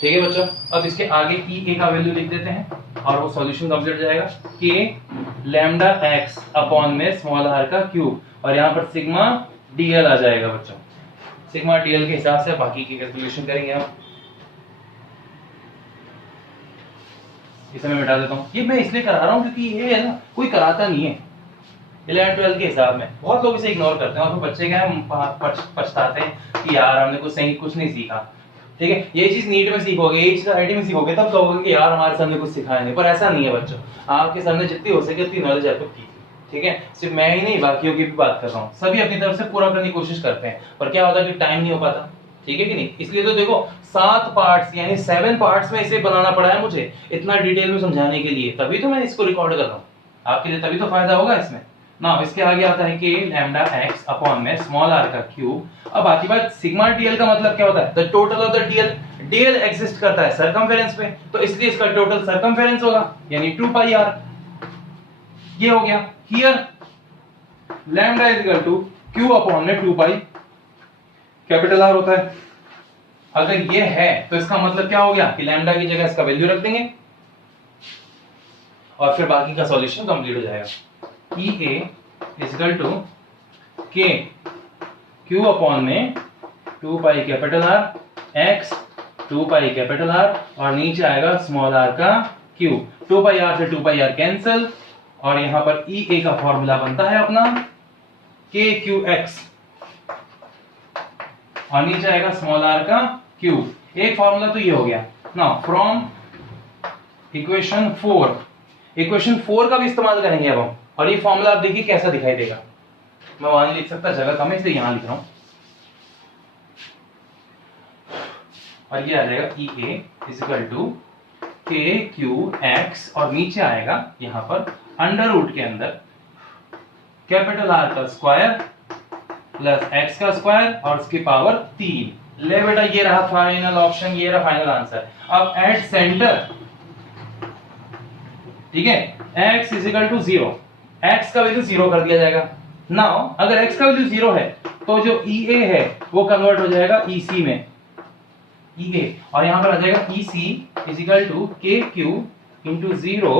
ठीक है बच्चों, अब इसके आगे ई ए का वैल्यू लिख देते हैं और वो सॉल्यूशन कंप्लीट हो जाएगा। के लैम्डा एक्स अपॉन में स्मॉल आर का क्यूब और यहां पर सिग्मा डीएल आ जाएगा बच्चों। सिग्मा डीएल के हिसाब से बाकी की कैलकुलेशन करेंगे हम। इसे मैं मिटा देता हूं। ये मैं इसलिए करा रहा हूं क्योंकि ये है ना, कोई कराता नहीं है 11-12 के हिसाब में। बहुत लोग इसे इग्नोर करते हैं और फिर बच्चे क्या पछताते हैं कि यार हमने कुछ नहीं सीखा। ठीक है, ये चीज नीट में सीखोगे, ये चीज आईटी में सीखोगे, तब कहोगे कि यार हमारे सामने कुछ सिखाया नहीं। पर ऐसा नहीं है बच्चों, आपके सामने जितनी हो सके उतनी नॉलेज आपको कीजिए। ठीक है, सिर्फ मैं ही नहीं बाकियों की भी बात कर रहा हूँ। सभी अपनी तरफ से पूरा करने की कोशिश करते हैं, पर क्या होता है कि टाइम नहीं हो पाता। ठीक है कि नहीं? इसलिए तो देखो 7 पार्ट्स यानी 7 पार्ट्स में इसे बनाना पड़ा है मुझे इतना डिटेल में समझाने के लिए, तभी तो मैं इसको रिकॉर्ड कर रहा हूँ आपके लिए, तभी तो फायदा होगा इसमें ना। इसके आगे आता है कि लैम्डा एक्स अपॉन में स्मॉल आर का क्यूब। अब आती बात सिग्मा डीएल का मतलब क्या होता है? The total of the DL. DL exist करता है सरकमफेरेंस पे, तो इसलिए इसका टोटल सरकमफेरेंस होगा यानी 2 पाई आर। ये हो गया। Here lambda is equal to Q upon में 2 पाई कैपिटल आर होता है। अगर ये है तो इसका मतलब क्या हो गया कि लैम्डा की जगह इसका वैल्यू रख देंगे और फिर बाकी का सॉल्यूशन कंप्लीट हो जाएगा। ई ए इक्वल टू के क्यू अपॉन में 2 pi capital R x 2 pi capital R और नीचे आएगा स्मॉल आर का क्यू। 2 पाई आर से 2 पाई आर कैंसिल और यहां पर ई ए का फॉर्मूला बनता है अपना के क्यू एक्स और नीचे आएगा स्मॉल आर का क्यूब। एक फॉर्मूला तो ये हो गया ना। फ्रॉम इक्वेशन 4 का भी इस्तेमाल करेंगे अब हम, और ये फॉर्मूला आप देखिए कैसा दिखाई देगा। मैं वहां नहीं लिख सकता, जगह कम है इसलिए यहां लिख रहा हूं। और ये आ जाएगा ई ए इक्वल टू के क्यू एक्स और नीचे आएगा यहां पर अंडर रूट के अंदर कैपिटल आर का स्क्वायर प्लस एक्स का स्क्वायर और उसकी पावर 3। ले बेटा, ये रहा फाइनल ऑप्शन, ये रहा फाइनल आंसर। अब एट सेंटर, ठीक है, x is equal to 0, x का वैल्यू 0 कर दिया जाएगा। नाउ अगर x का वैल्यू 0 है तो जो EA है वो कन्वर्ट हो जाएगा EC में, EA, और यहां पर आ जाएगा EC is equal to KQ into 0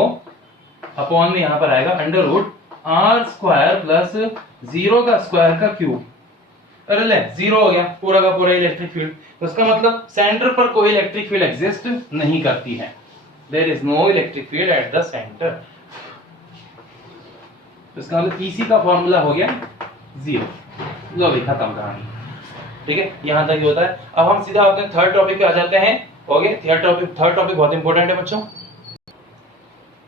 upon में यहां पर आएगा under root R square plus 0 का स्क्वायर का क्यूब। अरे ले 0 हो गया पूरा का पूरा इलेक्ट्रिक फील्ड। तो इसका मतलब सेंटर पर कोई इलेक्ट्रिक फील्ड एग्जिस्ट नहीं करती है। There is no electric field at the center. तो इसका मतलब EC का फॉर्मूला हो गया 0। लो भी खत्म कहानी। ठीक है, यहां तक ही होता है। अब हम सीधा अपने थर्ड टॉपिक पे आ जाते हैं। ओके, थर्ड टॉपिक बहुत इंपॉर्टेंट है बच्चों।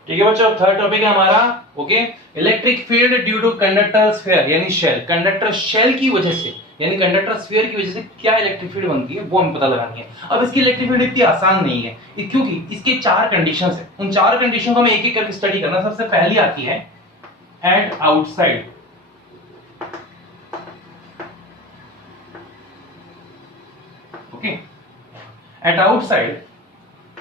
ठीक है बच्चों, थर्ड टॉपिक है हमारा okay electric field due to conductor sphere यानी शेल। कंडक्टर शेल की वजह से यानी कंडक्टर स्फीयर की वजह से क्या इलेक्ट्रिक फील्ड बनती है वो हमें पता लगानी है। अब इसकी इलेक्ट्रिक फील्ड इतनी आसान नहीं है क्योंकि इसके 4 कंडीशंस हैं। उन 4 कंडीशन को हमें एक एक करके स्टडी करना। सबसे पहली आती है at outside. Okay, at outside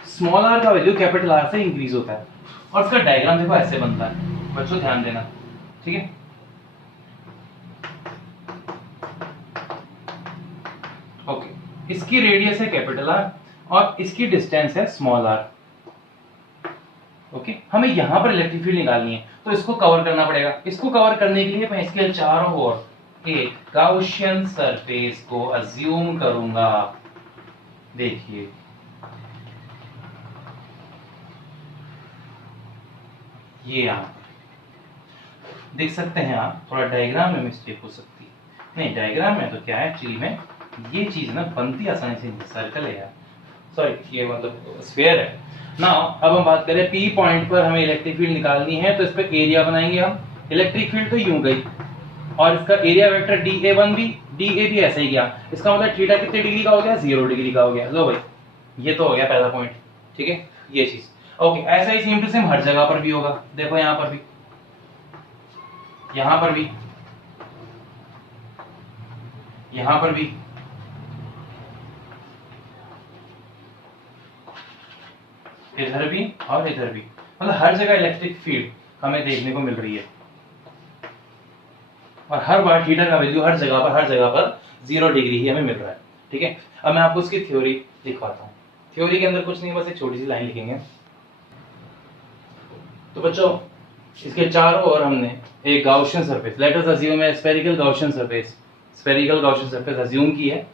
small R का वैल्यू कैपिटल आर से इंक्रीज होता है और इसका डायग्राम देखो ऐसे बनता है। बच्चों ध्यान देना, ठीक है। ओके, इसकी रेडियस है कैपिटल आर और इसकी डिस्टेंस है स्मॉल आर। ओके, हमें यहां पर इलेक्ट्रिक फील्ड निकालनी है तो इसको कवर करना पड़ेगा। इसको कवर करने के लिए मैं इसके चारों ओर एक गाउसियन सरफेस को अज्यूम करूंगा। देखिए ये आप देख सकते हैं। आप थोड़ा डायग्राम में मिस्टेक हो सकती है। नहीं, डायग्राम में तो क्या है एक्चुअली में ये चीज ना बनती आसानी से। सर्कल है यार, सॉरी ये मतलब स्फीयर है ना। अब हम बात करें पी पॉइंट पर हमें इलेक्ट्रिक फील्ड निकालनी है तो इस पर एरिया बनाएंगे हम। इलेक्ट्रिक फील्ड तो यूं गई और इसका एरिया वेक्टर DA1 भी DA भी ऐसे ही गया। इसका मतलब थीटा कितने डिग्री का हो गया? 0 डिग्री का हो गया। लो भाई, ये तो हो गया पहला पॉइंट। ठीक है, ये चीज ओके। ऐसा ही सेम टू सेम हर जगह पर भी होगा। देखो यहाँ पर भी यहां पर भी, यहां पर भी, इधर भी और इधर भी, मतलब हर जगह इलेक्ट्रिक फील्ड हमें देखने को मिल रही है। और हर बार थीटा का वैल्यू हर जगह पर 0 डिग्री ही हमें मिल रहा है। ठीक है, अब मैं आपको उसकी थ्योरी दिखाता हूँ। थ्योरी के अंदर कुछ नहीं, बस एक छोटी सी लाइन लिखेंगे। तो बच्चों, इसके चारों ओर हमने एक Gaussian surface, let us assume ए स्फेरिकल गाउसियन सरफेस अज्यूम की है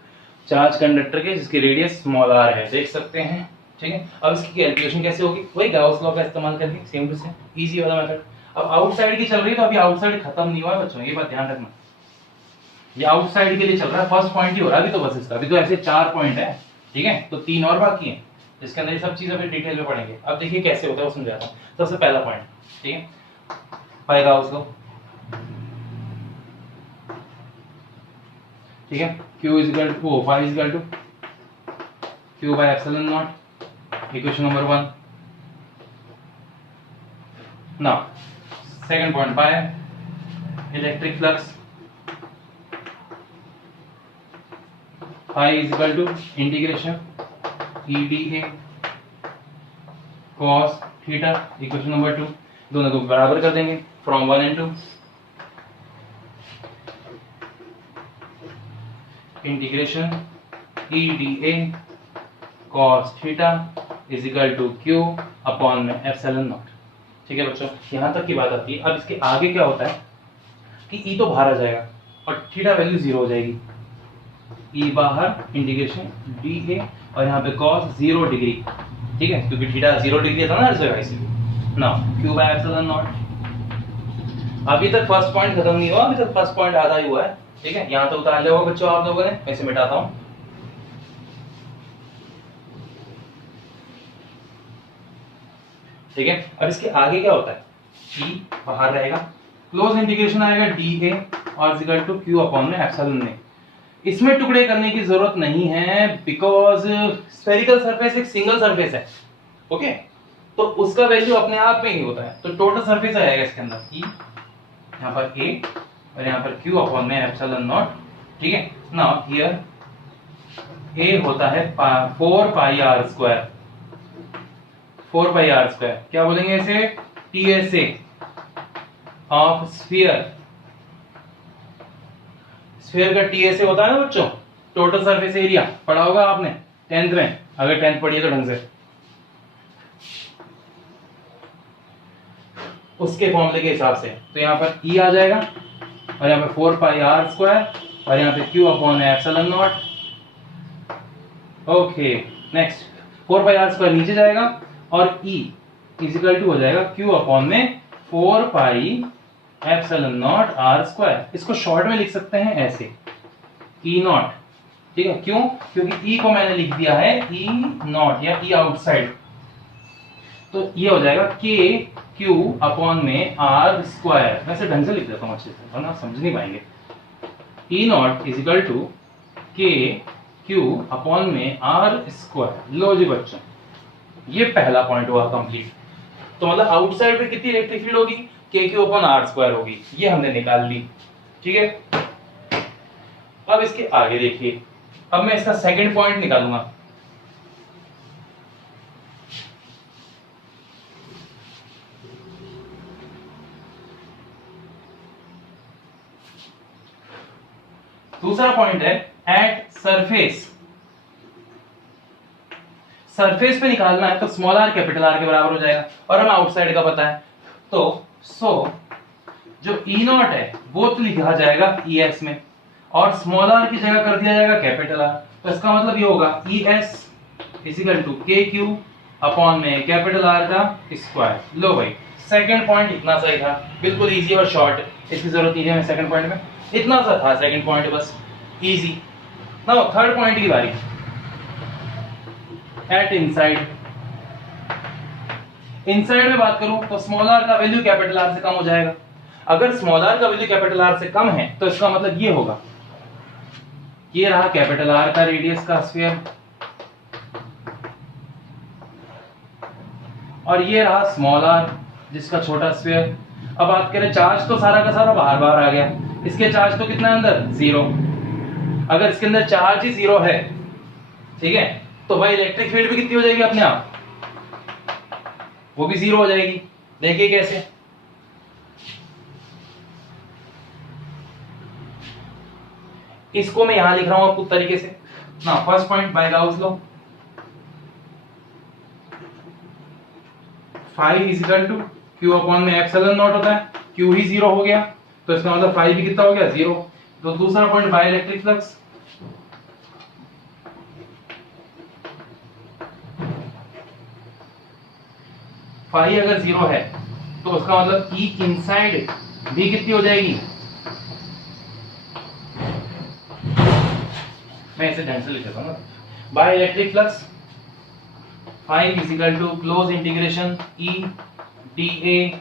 चार्ज कंडक्टर के, जिसकी रेडियस स्मॉल r है, देख सकते हैं। ठीक है, अब इसकी कैलकुलेशन कैसे होगी, वही गाउस लॉ का इस्तेमाल करके, सेम टू सेम, इजी वाला मेथड। अब आउटसाइड की चल रही है, तो अभी आउटसाइड खत्म नहीं हुआ है बच्चों, ये बात ध्यान रखना। ये आउटसाइड के लिए चल रहा है, फर्स्ट पॉइंट ही हो रहा है अभी तो, बस इसका अभी तो ऐसे 4 पॉइंट है। ठीक है, तो 3 और बाकी हैं, इसके अंदर ये सब चीज अभी डिटेल में पढ़ेंगे। अब देखिए कैसे होता है वो समझाता हूँ। सबसे पहला पॉइंट, ठीक है, बाय गाउस लॉ। ठीक है, Q is equal to phi is equal to Q by epsilon not, equation number 1। Now second point, by electric flux phi is equal to integration EdA cos theta, equation number 2। दोनों को बराबर कर देंगे from 1 and 2, integration EdA cos theta is equal to Q upon में epsilon not. ठीक है बच्चों, यहां तक की बात आती है। अब इसके आगे क्या होता है कि E तो बाहर आ जाएगा और थीटा वैल्यू 0 हो जाएगी। E बाहर, इंटीग्रेशन DA, और यहाँ पे cos 0 डिग्री। ठीक है, क्योंकि थीटा 0 डिग्री था ना हर जगह, इसलिए। Now Q by epsilon not. अभी तक फर्स्ट पॉइंट खत्म नहीं हुआ, अभी तक फर्स्ट पॉइंट आधा ही हुआ है। ठीक है, यहां तो उतार लिया होगा बच्चों आप लोगों ने, मैं इसे मिटाता हूं। ठीक है, अब इसके आगे क्या होता है, E बाहर रहेगा, क्लोज इंटीग्रेशन आएगा DA और is equal to Q upon में एप्सिलॉन में। इसमें टुकड़े करने की जरूरत नहीं है, बिकॉज स्फेरिकल सरफेस एक सिंगल सरफेस है। ओके, तो उसका वैल्यू अपने आप में ही होता है, तो टोटल सरफेस आएगा इसके अंदर E, यहाँ पर A और यहाँ पर Q अपॉन में एप्सिलॉन नॉट। ठीक है, नाउ हियर A होता है 4 पाई r स्क्वायर, 4 पाई r स्क्वायर, क्या बोलेंगे इसे, TSA ऑफ स्फीयर। स्फीयर का TSA होता है ना बच्चों, टोटल सरफेस एरिया, पढ़ा होगा आपने 10th में, अगर 10th पढ़िए तो ढंग से। उसके फॉर्मूले के हिसाब से तो यहाँ पर E आ जाएगा और यहाँ पे 4 पाई r स्क्वायर और यहाँ पे Q upon epsilon not. Okay, next 4 pi r square नीचे जाएगा और E इज इक्वल टू हो जाएगा Q अपॉन में 4 pi epsilon not r square. इसको शॉर्ट में लिख सकते हैं ऐसे, E नॉट। ठीक है, क्यों, क्योंकि E को मैंने लिख दिया है E नॉट या E आउटसाइड, तो ये हो जाएगा K Q अपॉन में R स्क्वायर। वैसे ढंग से लिख देता हूँ अच्छे से, वरना समझ नहीं पाएंगे। E not is equal to K Q upon में R स्क्वायर। लो जी बच्चों, ये पहला पॉइंट हुआ कंप्लीट। तो मतलब आउटसाइड पे कितनी इलेक्ट्रिक फील्ड होगी, K Q upon R square होगी, ये हमने निकाल ली। ठीक है, अब इसके आगे देखिए, अब मैं इसका सेकंड पॉइंट निकालूंगा। दूसरा पॉइंट है एट सरफेस। सरफेस पे निकालना है तो स्मॉल r कैपिटल R के बराबर हो जाएगा, और हमें आउटसाइड का पता है, तो जो E नॉट है वो तो लिखा जाएगा ES में, और स्मॉल r की जगह कर दिया जाएगा कैपिटल R। तो इसका मतलब ये होगा ES equal to KQ upon में कैपिटल R का स्क्वायर। लो भाई, सेकंड पॉइंट इतना सही था, बिल्कुल इजी और शॉर्ट, इसकी जरूरत नहीं है सेकंड पॉइंट में, इतना सा था सेकंड पॉइंट, बस इजी। नाउ थर्ड पॉइंट की बारी, एट इनसाइड। इनसाइड में बात करूं तो स्मॉल r का वैल्यू कैपिटल R से कम हो जाएगा। अगर स्मॉल r का वैल्यू कैपिटल R से कम है तो इसका मतलब ये होगा, ये रहा कैपिटल R का रेडियस का स्फीयर, और ये रहा स्मॉल r जिसका छोटा स्फीयर, अब बात करें चार्ज, तो सारा का सारा बाहर बाहर आ गया, इसके चार्ज तो कितना है अंदर, 0। अगर इसके अंदर चार्ज ही 0 है, ठीक है, तो भाई इलेक्ट्रिक फील्ड भी कितनी हो जाएगी अपने आप, वो भी 0 हो जाएगी। देखिए कैसे, इसको मैं यहां लिख रहा हूं आपको तरीके से ना। First point by Gauss law, phi is equal to Q upon में एप्सिलॉन नॉट होता है, क्यू ही 0 हो गया, तो इसका मतलब फाई भी कितना हो गया, 0। तो दूसरा point by electric flux, phi अगर 0 है तो उसका मतलब ई इनसाइड भी कितनी हो जाएगी, मैं इसे ढंग से लिख देता हूं ना, by electric flux phi is equal to close integration E D A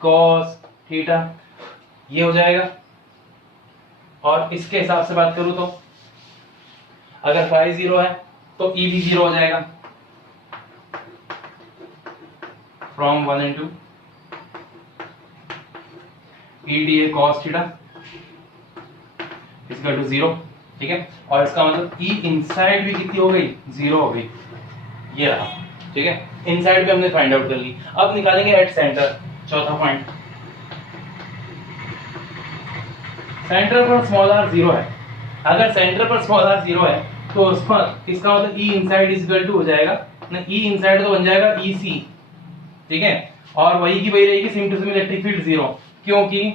cos theta, ये हो जाएगा। और इसके हिसाब से बात करूं तो अगर फाई 0 है तो ई भी 0 हो जाएगा, from 1 into E D A cos theta equal to 0, ठीक है। और इसका मतलब ई इनसाइड भी कितनी हो गई, 0 हो गई, ये रहा, ठीक है। इनसाइड भी हमने फाइंड आउट कर ली। अब निकालेंगे एट सेंटर, चौथा पॉइंट। सेंटर पर स्मॉल r 0 है, अगर सेंटर पर स्मॉल r 0 है तो इसका मतलब ई इनसाइड इज इक्वल टू हो जाएगा ना, ई इनसाइड तो बन जाएगा ई सी, ठीक है। और वही की वही रहेगी, same to same electric field 0, क्योंकि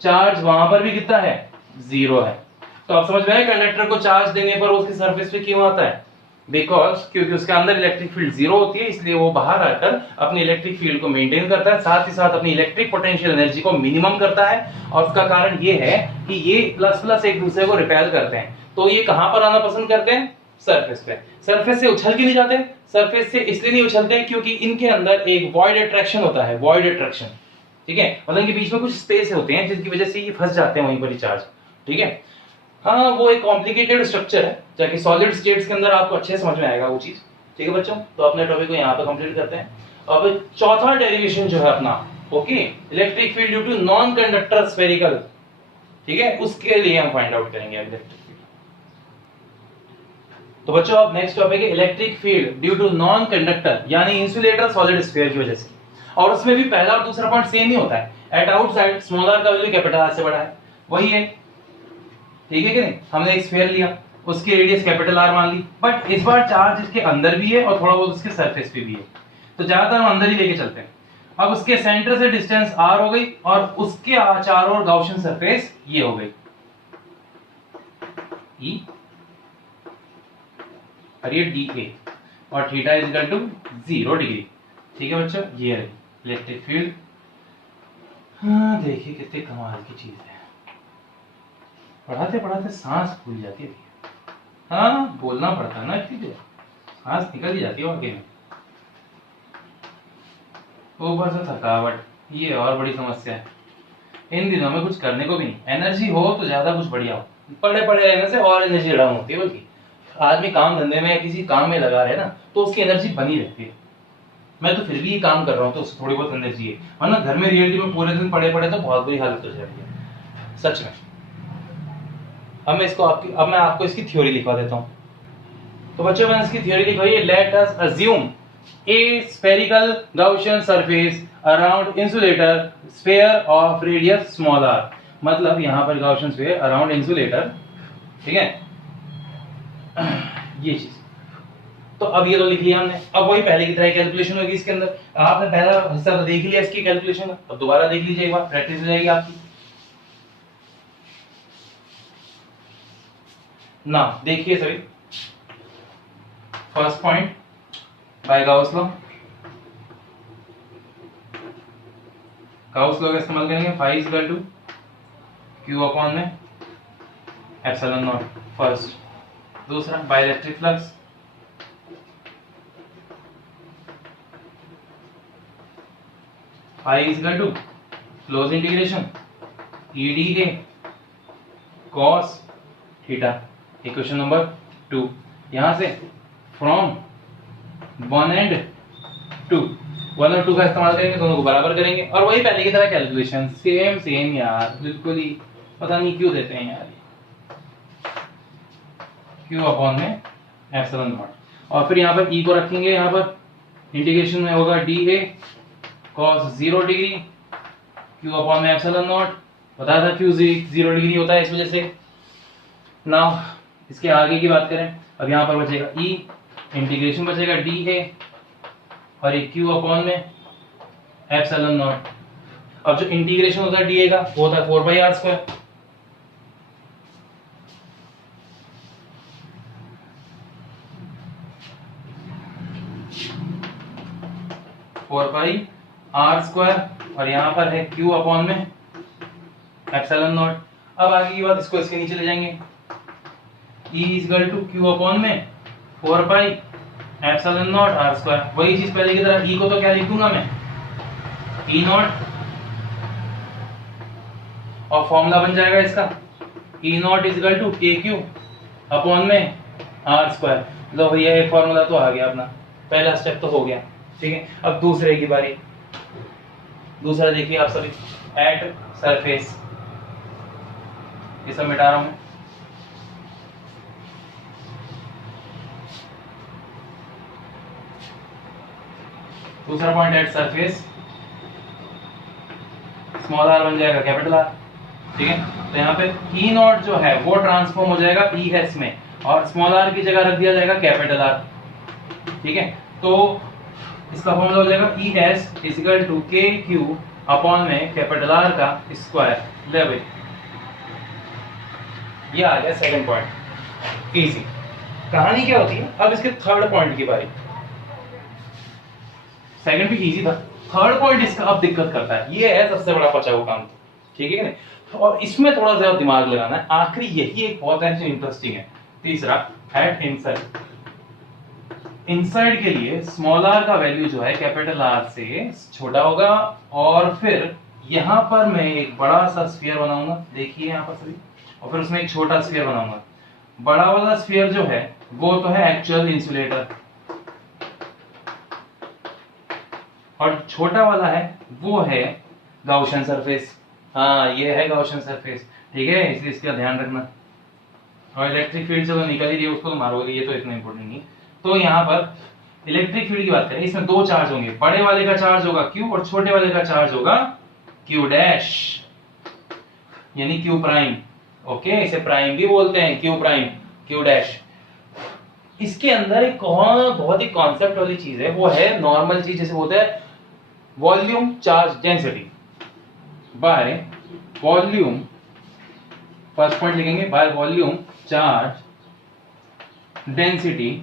चार्ज वहां पर भी कितना है, 0 है। तो आप समझ में आए कंडक्टर को चार्ज देने पर उसकी सरफेस पे क्यों आता है, बिकॉज क्योंकि उसके अंदर इलेक्ट्रिक फील्ड 0 होती है, इसलिए वो बाहर आकर अपनी इलेक्ट्रिक फील्ड को मेंटेन करता है, साथ ही साथ अपनी इलेक्ट्रिक पोटेंशियल एनर्जी को मिनिमम करता है। और उसका कारण ये है कि ये प्लस प्लस एक दूसरे को रिपेल करते हैं। तो ये कहां पर आना पसंद करते हैं, सरफेस पे। सरफेस से उछल के नहीं जाते, सरफेस से इसलिए नहीं उछलते क्योंकि इनके अंदर एक वॉइड अट्रैक्शन होता है, वॉइड अट्रैक्शन, ठीक है। मतलब इनके बीच में कुछ स्पेस होते हैं जिसकी वजह से ये फंस जाते हैं वहीं पर ही चार्ज, ठीक है। हाँ, वो एक कॉम्प्लिकेटेड स्ट्रक्चर है, जाके सॉलिड स्टेट्स के अंदर आपको अच्छे से समझ में आएगा वो चीज, ठीक है बच्चों। तो अपने टॉपिक को यहाँ पे कंप्लीट करते हैं। अब चौथा डेरिवेशन जो है अपना, okay, electric field due to non conductor spherical, ठीक है, उसके लिए हम फाइंड आउट करेंगे इलेक्ट्रिक फील्ड। तो बच्चों अब नेक्स्ट टॉपिक है electric field due to non conductor, यानी इंसुलेटर सॉलिड स्फीयर की वजह से। और उसमें भी पहला और दूसरा पॉइंट सेम ही होता है, एट आउटसाइड स्मॉल r का वैल्यू कैपिटल r से बड़ा है, वही है, ठीक है कि नहीं। हमने एक स्फीयर लिया, उसकी रेडियस कैपिटल R मान ली, बट इस बार चार्ज इसके अंदर भी है और थोड़ा बहुत उसके सरफेस पे भी है, तो ज्यादातर हम अंदर ही लेके चलते हैं। अब उसके सेंटर से डिस्टेंस r हो गई और उसके चारों ओर गाउसियन सरफेस ये हो गई E और ये dA और theta is equal to 0 degree, ठीक है बच्चों। ये है इलेक्ट्रिक फील्ड। हाँ देखिए कितने कमाल की चीज है, पढ़ाते पढ़ाते सांस फूल जाती है। हाँ बोलना पड़ता है ना, ठीक है, सांस निकल ही जाती है वाकई में। ऊपर से थकावट, ये और बड़ी समस्या है इन दिनों में। कुछ करने को भी नहीं, एनर्जी हो तो ज्यादा कुछ बढ़िया हो, पढ़े पढ़े रहने से और एनर्जी डाउन होती है। बल्कि आदमी काम धंधे में या किसी काम में लगा रहे ना तो उसकी एनर्जी बनी रहती है। मैं तो फिर भी ये काम कर रहा हूँ तो उससे थोड़ी बहुत एनर्जी है, वरना घर में रियलिटी में पूरे दिन पड़े पड़े तो बहुत बुरी हालत हो जाती है सच में। अब मैं आपको इसकी थ्योरी लिखवा देता हूँ। तो बच्चों मैंने इसकी थ्योरी लिखवाई है, let us assume A spherical Gaussian surface around insulator sphere of radius small r। मतलब यहाँ पर गाउसियन स्फीयर अराउंड इंसुलेटर, ठीक है, ये चीज। तो अब ये तो लिख लिया हमने। अब वही पहले की तरह कैलकुलेशन होगी इसके अंदर। आपने पहला हिस्सा तो देख लिया इसकी कैलकुलेशन का, अब दोबारा देख लीजिए एक बार, प्रैक्टिस हो जाएगी आपकी ना। देखिए सभी, first point by Gauss law, Gauss law का इस्तेमाल करेंगे, phi is equal to Q upon में एप्सिलॉन नॉट फर्स्ट। दूसरा by electric flux, phi is equal to close integration E D A cos theta. Equation number 2, यहां से from 1 and 2 1 और 2 का इस्तेमाल करेंगे, दोनों को बराबर करेंगे और वही पहले की तरह कैलकुलेशन सेम यार, बिल्कुल ही पता नहीं क्यों देते हैं यार, Q अपॉन में एप्सिलॉन नॉट। और फिर यहाँ पर E को रखेंगे, यहाँ पर इंटीग्रेशन में होगा dA cos 0 degree Q upon में एप्सिलॉन नॉट, बताया था Q 0 डिग्री होता है इस वजह से। नाउ इसके आगे की बात करें, अब यहाँ पर बचेगा E, इंटीग्रेशन बचेगा dA और एक Q अपॉन में एप्सिलॉन नॉट। अब जो इंटीग्रेशन होता है dA का वो होता है 4πr², 4πr² और यहाँ पर है Q अपॉन में एप्सिलॉन नॉट। अब आगे की बात, इसको इसके नीचे ले जाएंगे, E equal to Q upon में 4π एप्सिलॉन नॉट r²। वही चीज पहले की तरह, E को तो क्या लिख दूंगा मैं, E नॉट, और फॉर्मूला बन जाएगा इसका E not equal to KQ upon में r²। लो भैया एक फॉर्मूला तो आ गया अपना, पहला स्टेप तो हो गया, ठीक है। अब दूसरे की बारी, दूसरा देखिए आप सभी, एट सरफेस, ये सब मिटा रहा हूं। दूसरा point at surface, small r बन जाएगा कैपिटल R, ठीक है। तो यहाँ पे E नॉट जो है वो ट्रांसफॉर्म हो जाएगा E s में और स्मॉल r की जगह रख दिया जाएगा कैपिटल R, ठीक है। तो इसका फॉर्मूला हो जाएगा E s equal to KQ upon में कैपिटल R का स्क्वायर। ले, ये आ गया सेकंड पॉइंट, इजी। कहानी क्या होती है, अब इसके थर्ड पॉइंट की बारी। सेकंड भी इजी था, थर्ड पॉइंट इसका अब दिक्कत करता है, ये है सबसे बड़ा बचा हुआ काम, ठीक है कि नहीं। और इसमें थोड़ा ज्यादा दिमाग लगाना है, आखिरी यही एक बहुत इंटरेस्टिंग है। तीसरा एट इनसाइड, इनसाइड के लिए स्मॉल r का वैल्यू जो है कैपिटल R से छोटा होगा और फिर यहाँ पर मैं एक बड़ा सा स्फीयर बनाऊंगा, देखिए यहाँ पर सभी, और फिर उसमें एक छोटा स्फीयर बनाऊंगा। बड़ा वाला स्फीयर जो है वो तो है एक्चुअल इंसुलेटर और छोटा वाला है वो है गाउसियन सरफेस। हाँ ये है गाउसियन सरफेस, ठीक है, इसलिए इसका ध्यान रखना। और इलेक्ट्रिक फील्ड से तो निकल ही रही है, उसको तो मारोगे, ये तो इतना इंपॉर्टेंट नहीं। तो यहाँ पर इलेक्ट्रिक फील्ड की बात करें, इसमें दो चार्ज होंगे, बड़े वाले का चार्ज होगा Q और छोटे वाले का चार्ज होगा Q डैश, यानी Q प्राइम। ओके, इसे प्राइम भी बोलते हैं, Q प्राइम, Q डैश। इसके अंदर एक बहुत ही कॉन्सेप्ट वाली चीज है, वो है नॉर्मल चीज, जैसे बोलते हैं volume charge density by volume, first point लिखेंगे by volume charge density,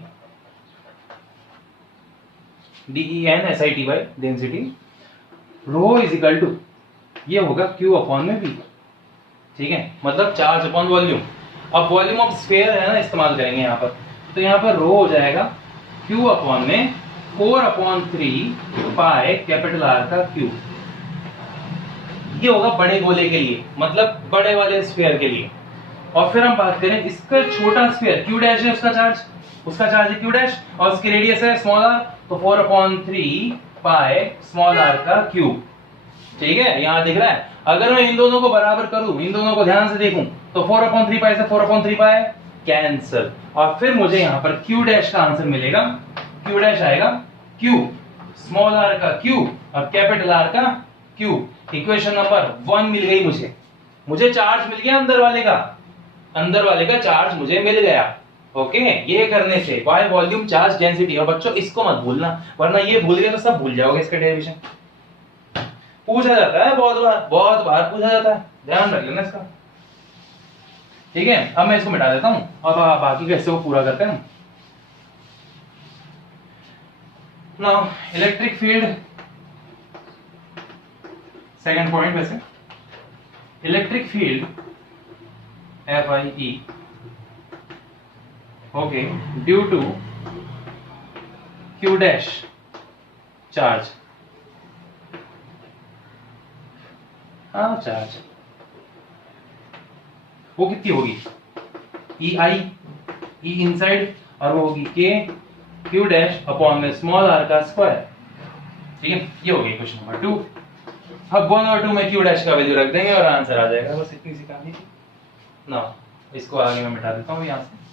DENSITY by density, rho is equal to, ये होगा Q अपॉन में V, ठीक है, मतलब चार्ज अपॉन वॉल्यूम। अब वॉल्यूम ऑफ स्फीयर है ना, इस्तेमाल करेंगे यहाँ पर, तो यहाँ पर रो हो जाएगा Q अपॉन में 4/3 पाई कैपिटल R का Q। ये होगा बड़े गोले के लिए, मतलब बड़े वाले स्फीयर के लिए। और फिर हम बात करें इसका छोटा स्फीयर, Q डैश है उसका चार्ज है Q डैश और उसकी रेडियस है स्मॉल r, तो 4/3 पाई स्मॉल r का Q, ठीक है। यहाँ दिख रहा है, अगर मैं इन दोनों को बराबर करूं, इन दोनों को ध्यान से देखूं, तो 4/3 पाई से 4/3 पाई कैंसिल, और फिर मुझे यहाँ पर Q डैश का आंसर मिलेगा। Q डैश आएगा Q, स्मॉल r का Q और कैपिटल R का Q। इक्वेशन नंबर 1 मिल गई मुझे चार्ज मिल गया अंदर वाले का चार्ज मुझे मिल गया। ओके, ये करने से बाय वॉल्यूम चार्ज डेंसिटी। और बच्चों इसको मत भूलना, वरना ये भूल गए तो सब भूल जाओगे। इसका डेरिवेशन पूछा जाता है बहुत बार पूछा जाता है, ध्यान रख लेना इसका, ठीक है। अब मैं इसको मिटा देता हूं और बाकी के हिस्से को पूरा करते हैं। Now electric field, second point वैसे electric field FIE, okay, due to Q dash charge, charge वो कितनी होगी, EI, E इनसाइड, और वो होगी K Q डैश अपॉन में स्मॉल r का स्क्वायर। ठीक है, ये हो गया क्वेश्चन नंबर 2। अब 1 और 2 में क्यू डैश का वैल्यू रख देंगे और आंसर आ जाएगा। बस इतनी सी कहानी थी ना। इसको आगे मैं मिटा देता हूँ यहाँ से।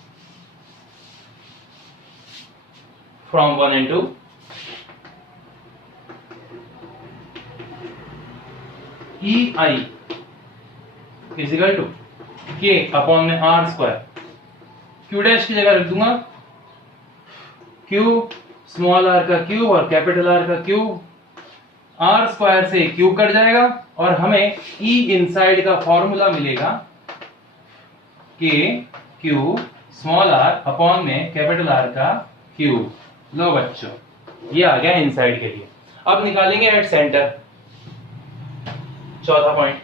From 1 and 2 EI is equal to K upon में आर स्क्वायर। क्यू डैश की जगह रख दूंगा क्यू स्मॉल आर का क्यूब और कैपिटल आर का क्यूब। आर स्क्वायर से क्यूब कट जाएगा और हमें ई इनसाइड का फॉर्मूला मिलेगा K Q small R upon में कैपिटल आर का क्यूब। लो बच्चों, ये आ गया इनसाइड के लिए। अब निकालेंगे एट सेंटर, चौथा पॉइंट।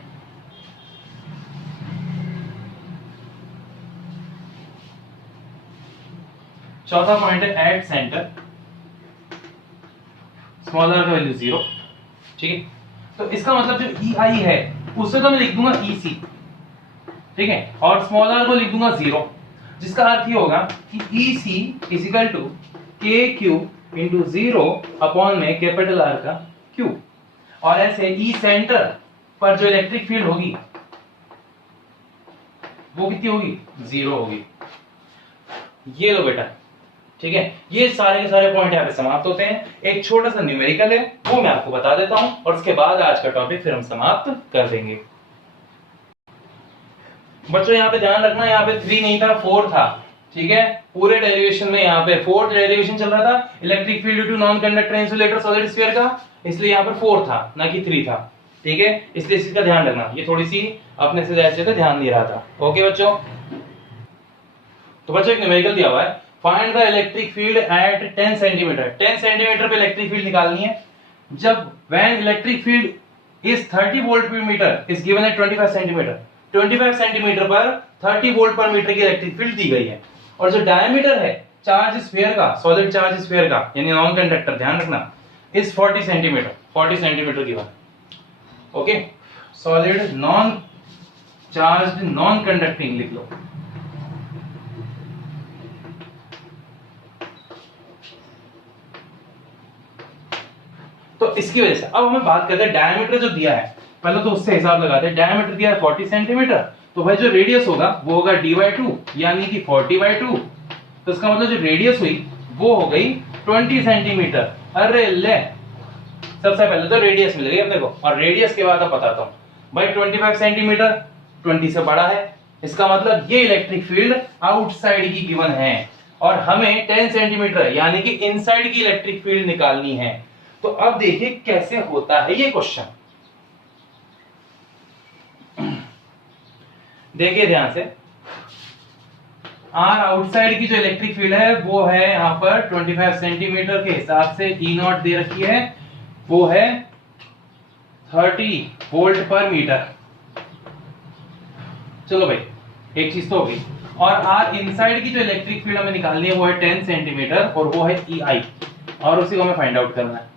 चौथा पॉइंट है एट सेंटर, स्मॉल आर का वैल्यू 0। ठीक है, तो इसका मतलब जो ई आई है उसे तो मैं लिख दूंगा ई सी, ठीक है, और स्मॉल आर को लिख दूंगा 0, जिसका अर्थ ये होगा कि ई सी इज इक्वल टू के क्यू इंटू 0 अपॉन में कैपिटल आर का क्यूब। और ऐसे ई सेंटर पर जो इलेक्ट्रिक फील्ड होगी वो कितनी होगी? 0 होगी। ये लो बेटा, ठीक है, ये सारे के सारे पॉइंट यहाँ पे समाप्त होते हैं। एक छोटा सा न्यूमेरिकल है, वो मैं आपको बता देता हूं और उसके बाद आज का टॉपिक फिर हम समाप्त कर देंगे। बच्चों यहाँ पे ध्यान रखना, यहाँ पे 3 नहीं था, 4 था। ठीक है, पूरे डेरिवेशन में यहाँ पे 4th डेरिवेशन चल रहा था, electric field due to non conductor insulator solid sphere का, इसलिए यहाँ पर 4 था ना कि 3 था। ठीक है, इसलिए इसका ध्यान रखना, ये थोड़ी सी अपने से ऐसे तो ध्यान नहीं रहा था। ओके बच्चों, तो बच्चों एक न्यूमेरिकल दिया हुआ है, find the electric field at 10 centimetre. 10 centimetre पे इलेक्ट्रिक फील्ड निकालनी है जब when electric field is 30 volt per metre is given at 25 centimetre. 25 centimetre पर 30 वोल्ट पर मीटर की इलेक्ट्रिक फील्ड दी गई है और जो डायमीटर है चार्ज स्फीयर का, सॉलिड चार्ज स्फीयर का यानी नॉन कंडक्टर, ध्यान रखना, is 40 centimetre. 40 centimetre given. Okay, solid non charge non conducting लिख लो। तो इसकी वजह से अब हमें बात करते हैं डायमीटर जो दिया है, पहले तो उससे हिसाब लगाते हैं। डायमीटर दिया है 40 सेंटीमीटर, तो भाई जो रेडियस होगा वो होगा d/2 यानी कि 40/2। तो इसका मतलब जो रेडियस हुई वो हो गई 20 सेंटीमीटर। अरे ले, सबसे पहले तो रेडियस मिल गई अपने को और रेडियस के बाद अब बताता हूं भाई 25 सेंटीमीटर 20 से बड़ा है, इसका मतलब ये इलेक्ट्रिक फील्ड आउटसाइड की गिवन है और हमें 10 सेंटीमीटर यानी कि इनसाइड की इलेक्ट्रिक फील्ड निकालनी है। तो अब देखिए कैसे होता है ये क्वेश्चन, देखिए ध्यान से। आर आउटसाइड की जो इलेक्ट्रिक फील्ड है वो है यहां पर 25 सेंटीमीटर के हिसाब से ई नॉट दे रखी है, वो है 30 वोल्ट पर मीटर। चलो भाई, एक चीज तो हो गई। और आर इनसाइड की जो इलेक्ट्रिक फील्ड हमें निकालनी है वो है 10 सेंटीमीटर और वो है ई आई, और उसी को हमें फाइंड आउट करना है।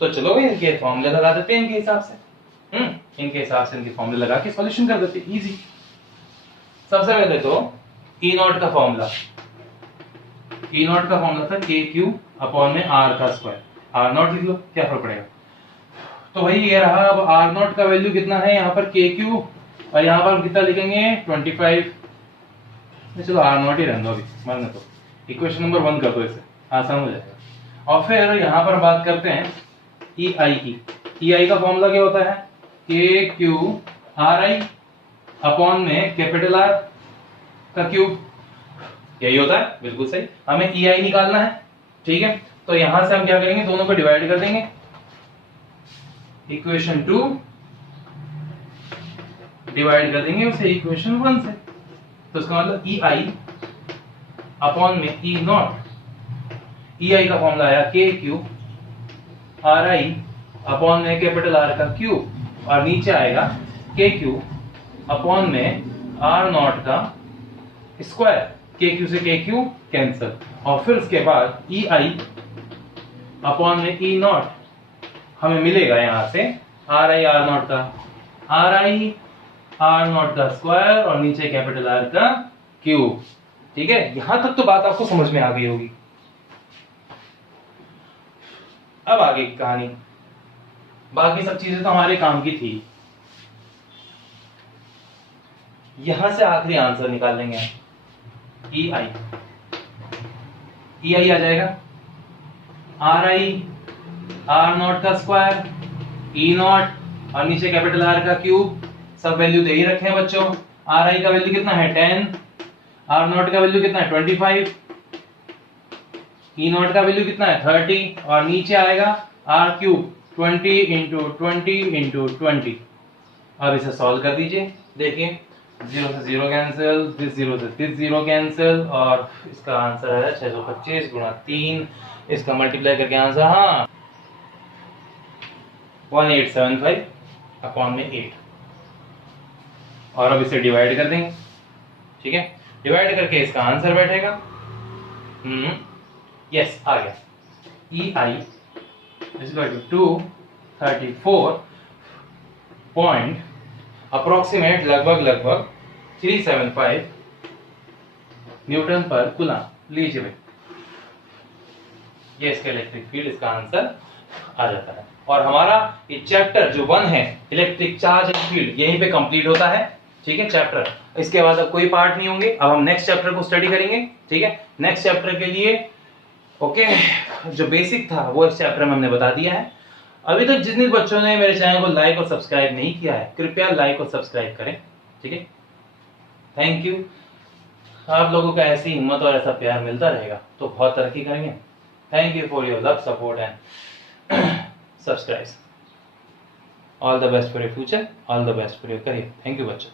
तो चलो भाई इनके फॉर्मूले लगा देते हैं, इनके हिसाब से इनके हिसाब से इनके फॉर्मूले लगा के सॉल्यूशन कर देते हैं, इजी। सबसे पहले तो ई नॉट का फॉर्मूला, ई नॉट का फॉर्मूला था के क्यू अपॉन में आर का स्क्वायर। आर नॉट लिख लो, क्या फर्क पड़ेगा। तो भाई ये रहा, अब आर नॉट का वैल्यू कितना है यहाँ पर के क्यू, और यहाँ पर हम कितना लिखेंगे 25। चलो आर नॉट ही रहने दो अभी, मरने तो इक्वेशन नंबर 1 कर दो, इससे आसान हो जाएगा। और फिर यहाँ पर बात करते हैं ई आई की। ई आई का फॉर्मूला क्या होता है, के क्यू आर आई अपॉन में कैपिटल आर का क्यूब, यही होता है, बिल्कुल सही। हमें ई आई निकालना है, ठीक है, तो यहां से हम क्या करेंगे, दोनों को डिवाइड कर देंगे। इक्वेशन 2 डिवाइड कर देंगे उसे इक्वेशन 1 से, तो इसका मतलब ई आई अपॉन में ई नॉट। ई आई का फॉर्मूला आया के क्यू आर आई अपॉन में कैपिटल आर का क्यूब, और नीचे आएगा के क्यू अपॉन में आर नॉट का स्क्वायर। के क्यू से के क्यू कैंसिल, और फिर उसके बाद ई आई अपॉन में ई नॉट हमें मिलेगा यहां से आर आई आर नॉट का, आर आई आर नॉट का स्क्वायर और नीचे कैपिटल आर का क्यूब। ठीक है, यहां तक तो बात आपको समझ में आ गई होगी। अब आगे की कहानी, बाकी सब चीजें तो हमारे काम की थी। यहां से आखिरी आंसर निकाल लेंगे ई आई। ई आई आ जाएगा आर आई, आर नॉट का स्क्वायर, ई नॉट और नीचे कैपिटल आर का क्यूब। सब वैल्यू दे ही रखे हैं बच्चों। आर आई का वैल्यू कितना है 10, आर नॉट का वैल्यू कितना है 25, ई नॉट का वैल्यू कितना है 30 और नीचे आएगा आर क्यूब 20 इंटू 20 इंटू 20। अब इसे सॉल्व कर दीजिए। देखिए 0 से 0 कैंसिल, दिस 0 से दिस 0 कैंसिल और इसका आंसर है 625 गुणा 3। इसका मल्टीप्लाई करके आंसर हाँ 1875 अपॉन में 8। और अब इसे डिवाइड कर देंगे। ठीक है, डिवाइड करके इसका आंसर बैठेगा यस आ गया। E I is equal to 234 point approximate लगभग 375 न्यूटन पर कूलम। लीजिए भाई, ये इसका इलेक्ट्रिक फील्ड, इसका आंसर आ जाता है। और हमारा ये चैप्टर जो 1 है इलेक्ट्रिक चार्ज एंड फील्ड यहीं पे कंप्लीट होता है। ठीक है, चैप्टर इसके बाद अब कोई पार्ट नहीं होंगे। अब हम नेक्स्ट चैप्टर को स्टडी करेंगे। ठीक है, नेक्स्ट चैप्टर के लिए ओके जो बेसिक था वो इस चैप्टर में हमने बता दिया है। अभी तक जितने बच्चों ने मेरे चैनल को लाइक और सब्सक्राइब नहीं किया है कृपया लाइक और सब्सक्राइब करें। ठीक है, थैंक यू। आप लोगों का ऐसी हिम्मत और ऐसा प्यार मिलता रहेगा तो बहुत तरक्की करेंगे। Thank you for your love, support and subscribe. All the best for your future, all the best for your career. Thank you बच्चों।